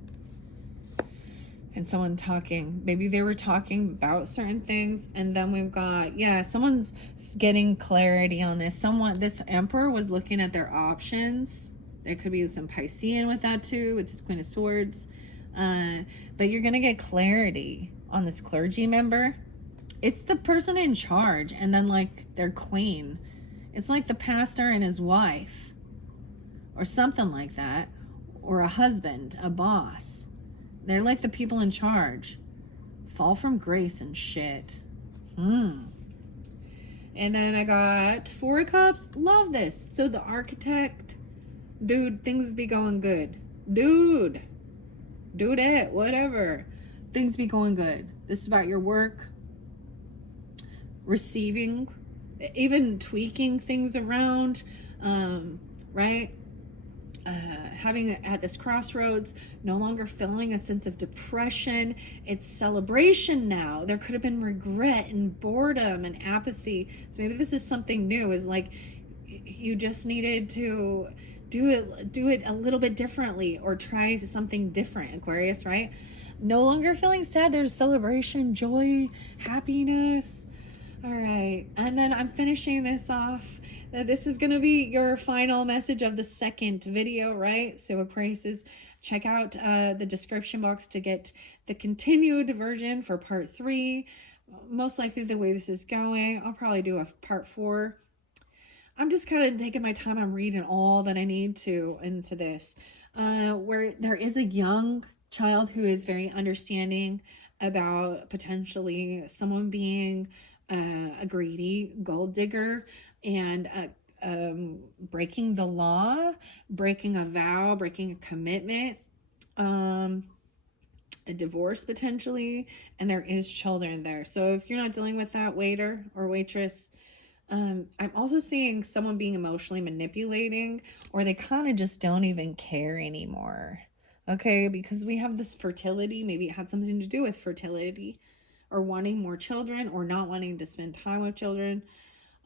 And someone talking, maybe they were talking about certain things. And then we've got, yeah, someone's getting clarity on this. This Emperor was looking at their options. There could be some Piscean with that too, with this Queen of Swords. But you're going to get clarity on this clergy member. It's the person in charge, and then like their queen. It's like the pastor and his wife, or something like that, or a husband, a boss. They're like the people in charge. Fall from grace and shit. And then I got 4 of Cups. Love this. So the Architect, dude, things be going good. Dude, do that, whatever. Things be going good. This is about your work, receiving, even tweaking things around, right? Having at this crossroads, no longer feeling a sense of depression. It's celebration now. There could have been regret and boredom and apathy. So maybe this is something new, is like you just needed to do it a little bit differently, or try something different, Aquarius, right? No longer feeling sad. There's celebration, joy, happiness. All right, and then I'm finishing this off. This is going to be your final message of the second video, right? So Aquarius, check out the description box to get the continued version for part 3. Most likely the way this is going, I'll probably do a part 4. I'm just kind of taking my time. I'm reading all that I need to into this. Where there is a young child who is very understanding about potentially someone being a greedy gold digger and breaking the law, breaking a vow, breaking a commitment, a divorce potentially, and there is children there. So if you're not dealing with that, waiter or waitress, I'm also seeing someone being emotionally manipulating, or they kind of just don't even care anymore. Okay, because we have this fertility. Maybe it had something to do with fertility, or wanting more children, or not wanting to spend time with children.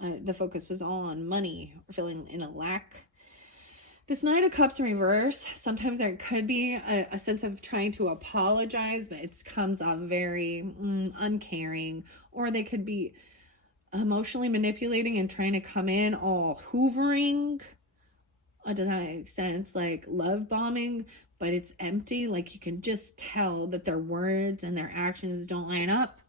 The focus was all on money, or feeling in a lack. This Nine of Cups in reverse, sometimes there could be a sense of trying to apologize, but it comes off very uncaring, or they could be emotionally manipulating and trying to come in all hoovering. Does that make sense? Like love bombing, but it's empty. Like you can just tell that their words and their actions don't line up.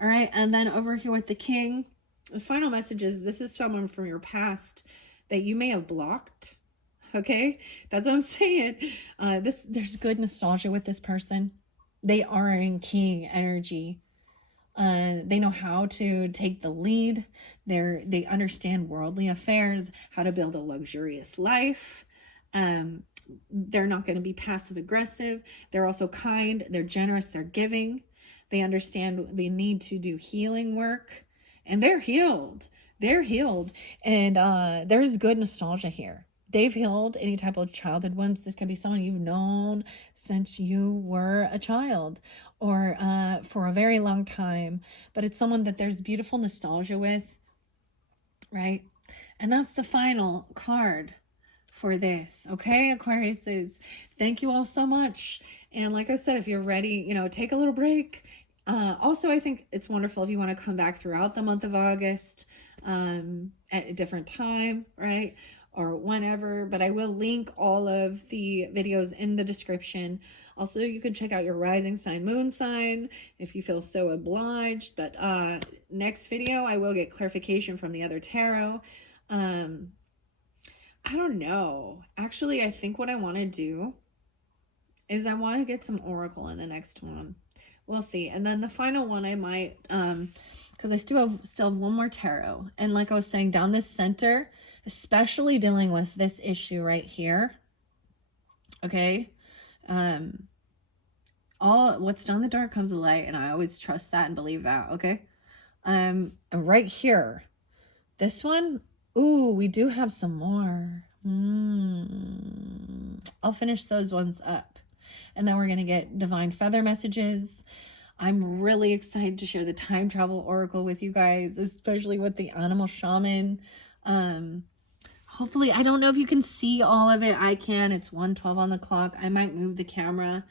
All right. And then over here with the King, the final message is this is someone from your past that you may have blocked. Okay. That's what I'm saying. There's good nostalgia with this person. They are in King energy. They know how to take the lead. They understand worldly affairs, how to build a luxurious life. They're not going to be passive aggressive. They're also kind. They're generous. They're giving. They understand they need to do healing work, and they're healed. They're healed, and there's good nostalgia here. They've healed any type of childhood wounds. This could be someone you've known since you were a child, or for a very long time, but it's someone that there's beautiful nostalgia with, right? And that's the final card for this. Okay, Aquariuses, thank you all so much. And like I said, if you're ready, take a little break. Also, I think it's wonderful if you want to come back throughout the month of August at a different time, right? Or whenever, but I will link all of the videos in the description. Also, you can check out your rising sign, moon sign, if you feel so obliged. But next video, I will get clarification from the other tarot. I don't know. Actually, I think what I want to do is I want to get some oracle in the next one. We'll see. And then the final one I might, because I still have one more tarot. And like I was saying, down this center, especially dealing with this issue right here. Okay. All what's done in the dark comes to light, and I always trust that and believe that. Okay. And right here, this one, ooh, we do have some more. I'll finish those ones up. And then we're going to get divine feather messages. I'm really excited to share the time travel oracle with you guys, especially with the animal shaman. Hopefully, I don't know if you can see all of it. I can. It's 1:12 on the clock. I might move the camera.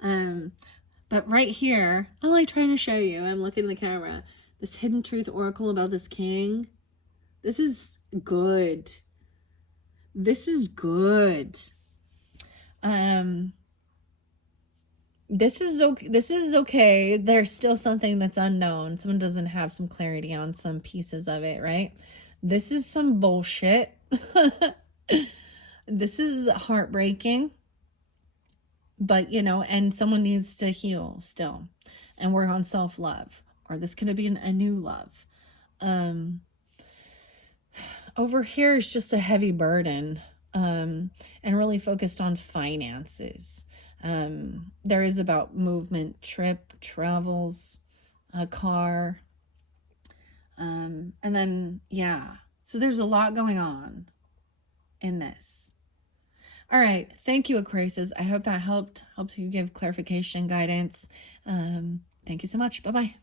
But right here, I like trying to show you. I'm looking at the camera. This hidden truth oracle about this king. This is good. This is good. This is okay. This is okay. There's still something that's unknown. Someone doesn't have some clarity on some pieces of it, right? This is some bullshit. This is heartbreaking. But, and someone needs to heal still and work on self-love. Or this could be a new love. Over here is just a heavy burden, and really focused on finances. There is about movement, trip, travels, a car. And then, yeah. So there's a lot going on in this. All right. Thank you, Aquarius. I hope that helped you give clarification, guidance. Thank you so much. Bye-bye.